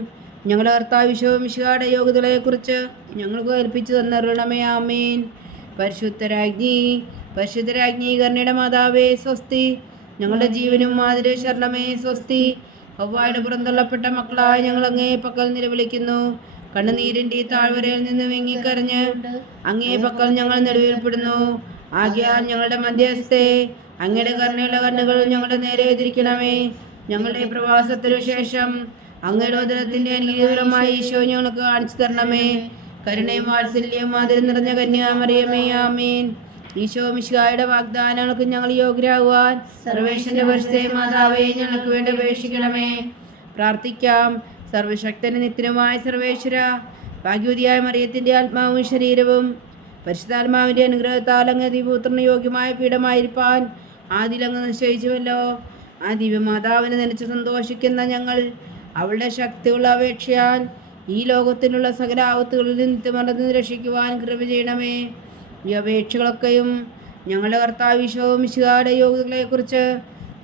ഞങ്ങളുടെ കർത്താവ് ഈശോ മിശിഹായുടെ യോഗ്യതകളെക്കുറിച്ച് ഞങ്ങൾക്ക് കൽപ്പിച്ചു തന്നരുളണമേ. ആമേൻ. പരിശുദ്ധരാജ്ഞി കരുണയുടെ മാതാവേ സ്വസ്തി. ഞങ്ങളുടെ ജീവനും മാതിരി ശരണമേ സ്വസ്തി. ഹവ്വായുടെ പുറന്തള്ളപ്പെട്ട മക്കളായ ഞങ്ങൾ അങ്ങേ പക്കൽ നിലവിളിക്കുന്നു. കണ്ണുനീരിൻ്റെ ഈ താഴ്വരയിൽ നിന്ന് വിങ്ങിക്കരഞ്ഞ് അങ്ങേ പക്കൽ ഞങ്ങൾ നെടുവീർപ്പെടുന്നു. ആകയാൽ ഞങ്ങളുടെ മധ്യസ്ഥെ അങ്ങയുടെ കരുണയുള്ള കണ്ണുകൾ ഞങ്ങളുടെ നേരെ എതിരിക്കണമേ. ഞങ്ങളുടെ പ്രവാസത്തിനു ശേഷം അങ്ങയുടെ ഉദരത്തിൻ്റെ അനുഗ്രഹീതമായ ഈശോ ഞങ്ങൾക്ക് കാണിച്ചു തരണമേ. കരുണയും വാത്സല്യവും മാതിരി നിറഞ്ഞ കന്യാമറിയമേ. ആമേൻ. ഈശോ മിശിഹായുടെ വാഗ്ദാനങ്ങൾക്ക് ഞങ്ങൾ യോഗ്യരാകുവാൻ സർവേശ്വരന്റെ പരിശുദ്ധ മാതാവേ ഞങ്ങൾക്ക് വേണ്ടി അപേക്ഷിക്കണമേ. പ്രാർത്ഥിക്കാം. സർവശക്തനും നിത്യനുമായ സർവേശ്വര, ഭാഗ്യവതിയായ മറിയത്തിൻ്റെ ആത്മാവും ശരീരവും പരിശുദ്ധാത്മാവിൻ്റെ അനുഗ്രഹത്താൽ അങ്ങ് ദിവ്യപുത്രന് യോഗ്യമായ പീഠമായിരിക്കാൻ ആദിലങ്ങ് നിശ്ചയിച്ചുവല്ലോ. ആ ദിവ്യമാതാവിനെ നനച്ച് സന്തോഷിക്കുന്ന ഞങ്ങൾ അവളുടെ ശക്തിയുള്ള അപേക്ഷയാൽ ഈ ലോകത്തിലുള്ള സകല ആപത്തുകളിൽ നിത്യമറന്ന് രക്ഷിക്കുവാൻ കൃപ ചെയ്യണമേ. ഈ അപേക്ഷകളൊക്കെയും ഞങ്ങളുടെ കർത്താവ് ഈശോ മിശിഹായുടെ യോഗ്യതകളെക്കുറിച്ച്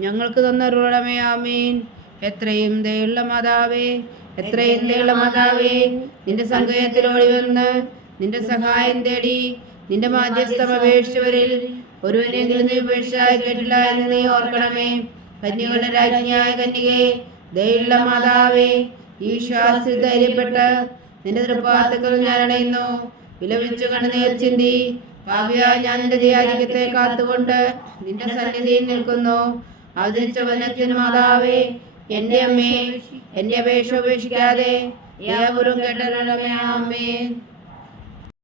ഞങ്ങൾക്ക് തന്നരുളണമേ. ആമേൻ. എത്രയും ദയുള്ള മാതാവേ, എത്രയും ദയുള്ള മാതാവേ, നിന്റെ സങ്കേതത്തിൽ ഓടി വന്ന് നിന്റെ സഹായം തേടി നിന്റെ മാധ്യസ്ഥം അപേക്ഷിച്ചവരിൽ ഒരുവനെങ്കിലും നീ ഉപേക്ഷയായി കേട്ടില്ല എന്ന് നീ ഓർക്കണമേ. കന്യകളുടെ രാജ്ഞിയായ കന്യകേ, ദയുള്ള മാതാവേ, ഈ വിശ്വാസത്തിൽ ധൈര്യപ്പെട്ട് നിന്റെ തൃപ്പാത്തുക്കൾ ഞാൻ അണയുന്നു. വിലപിച്ചു കണ്ണുനീർ ചിന്തി പാപിയായ ഞാൻ നിന്റെ ദയാധിക്യത്തെ കാത്തുകൊണ്ട് നിന്റെ സന്നിധിയിൽ നിൽക്കുന്നു. അവതരിച്ച വനത്തിന് മാതാവേ, എന്റെ അമ്മേ, എന്റെ അപേക്ഷ ഉപേക്ഷിക്കാതെ ഏവരും കേട്ടരുളണമേ. ആമേൻ.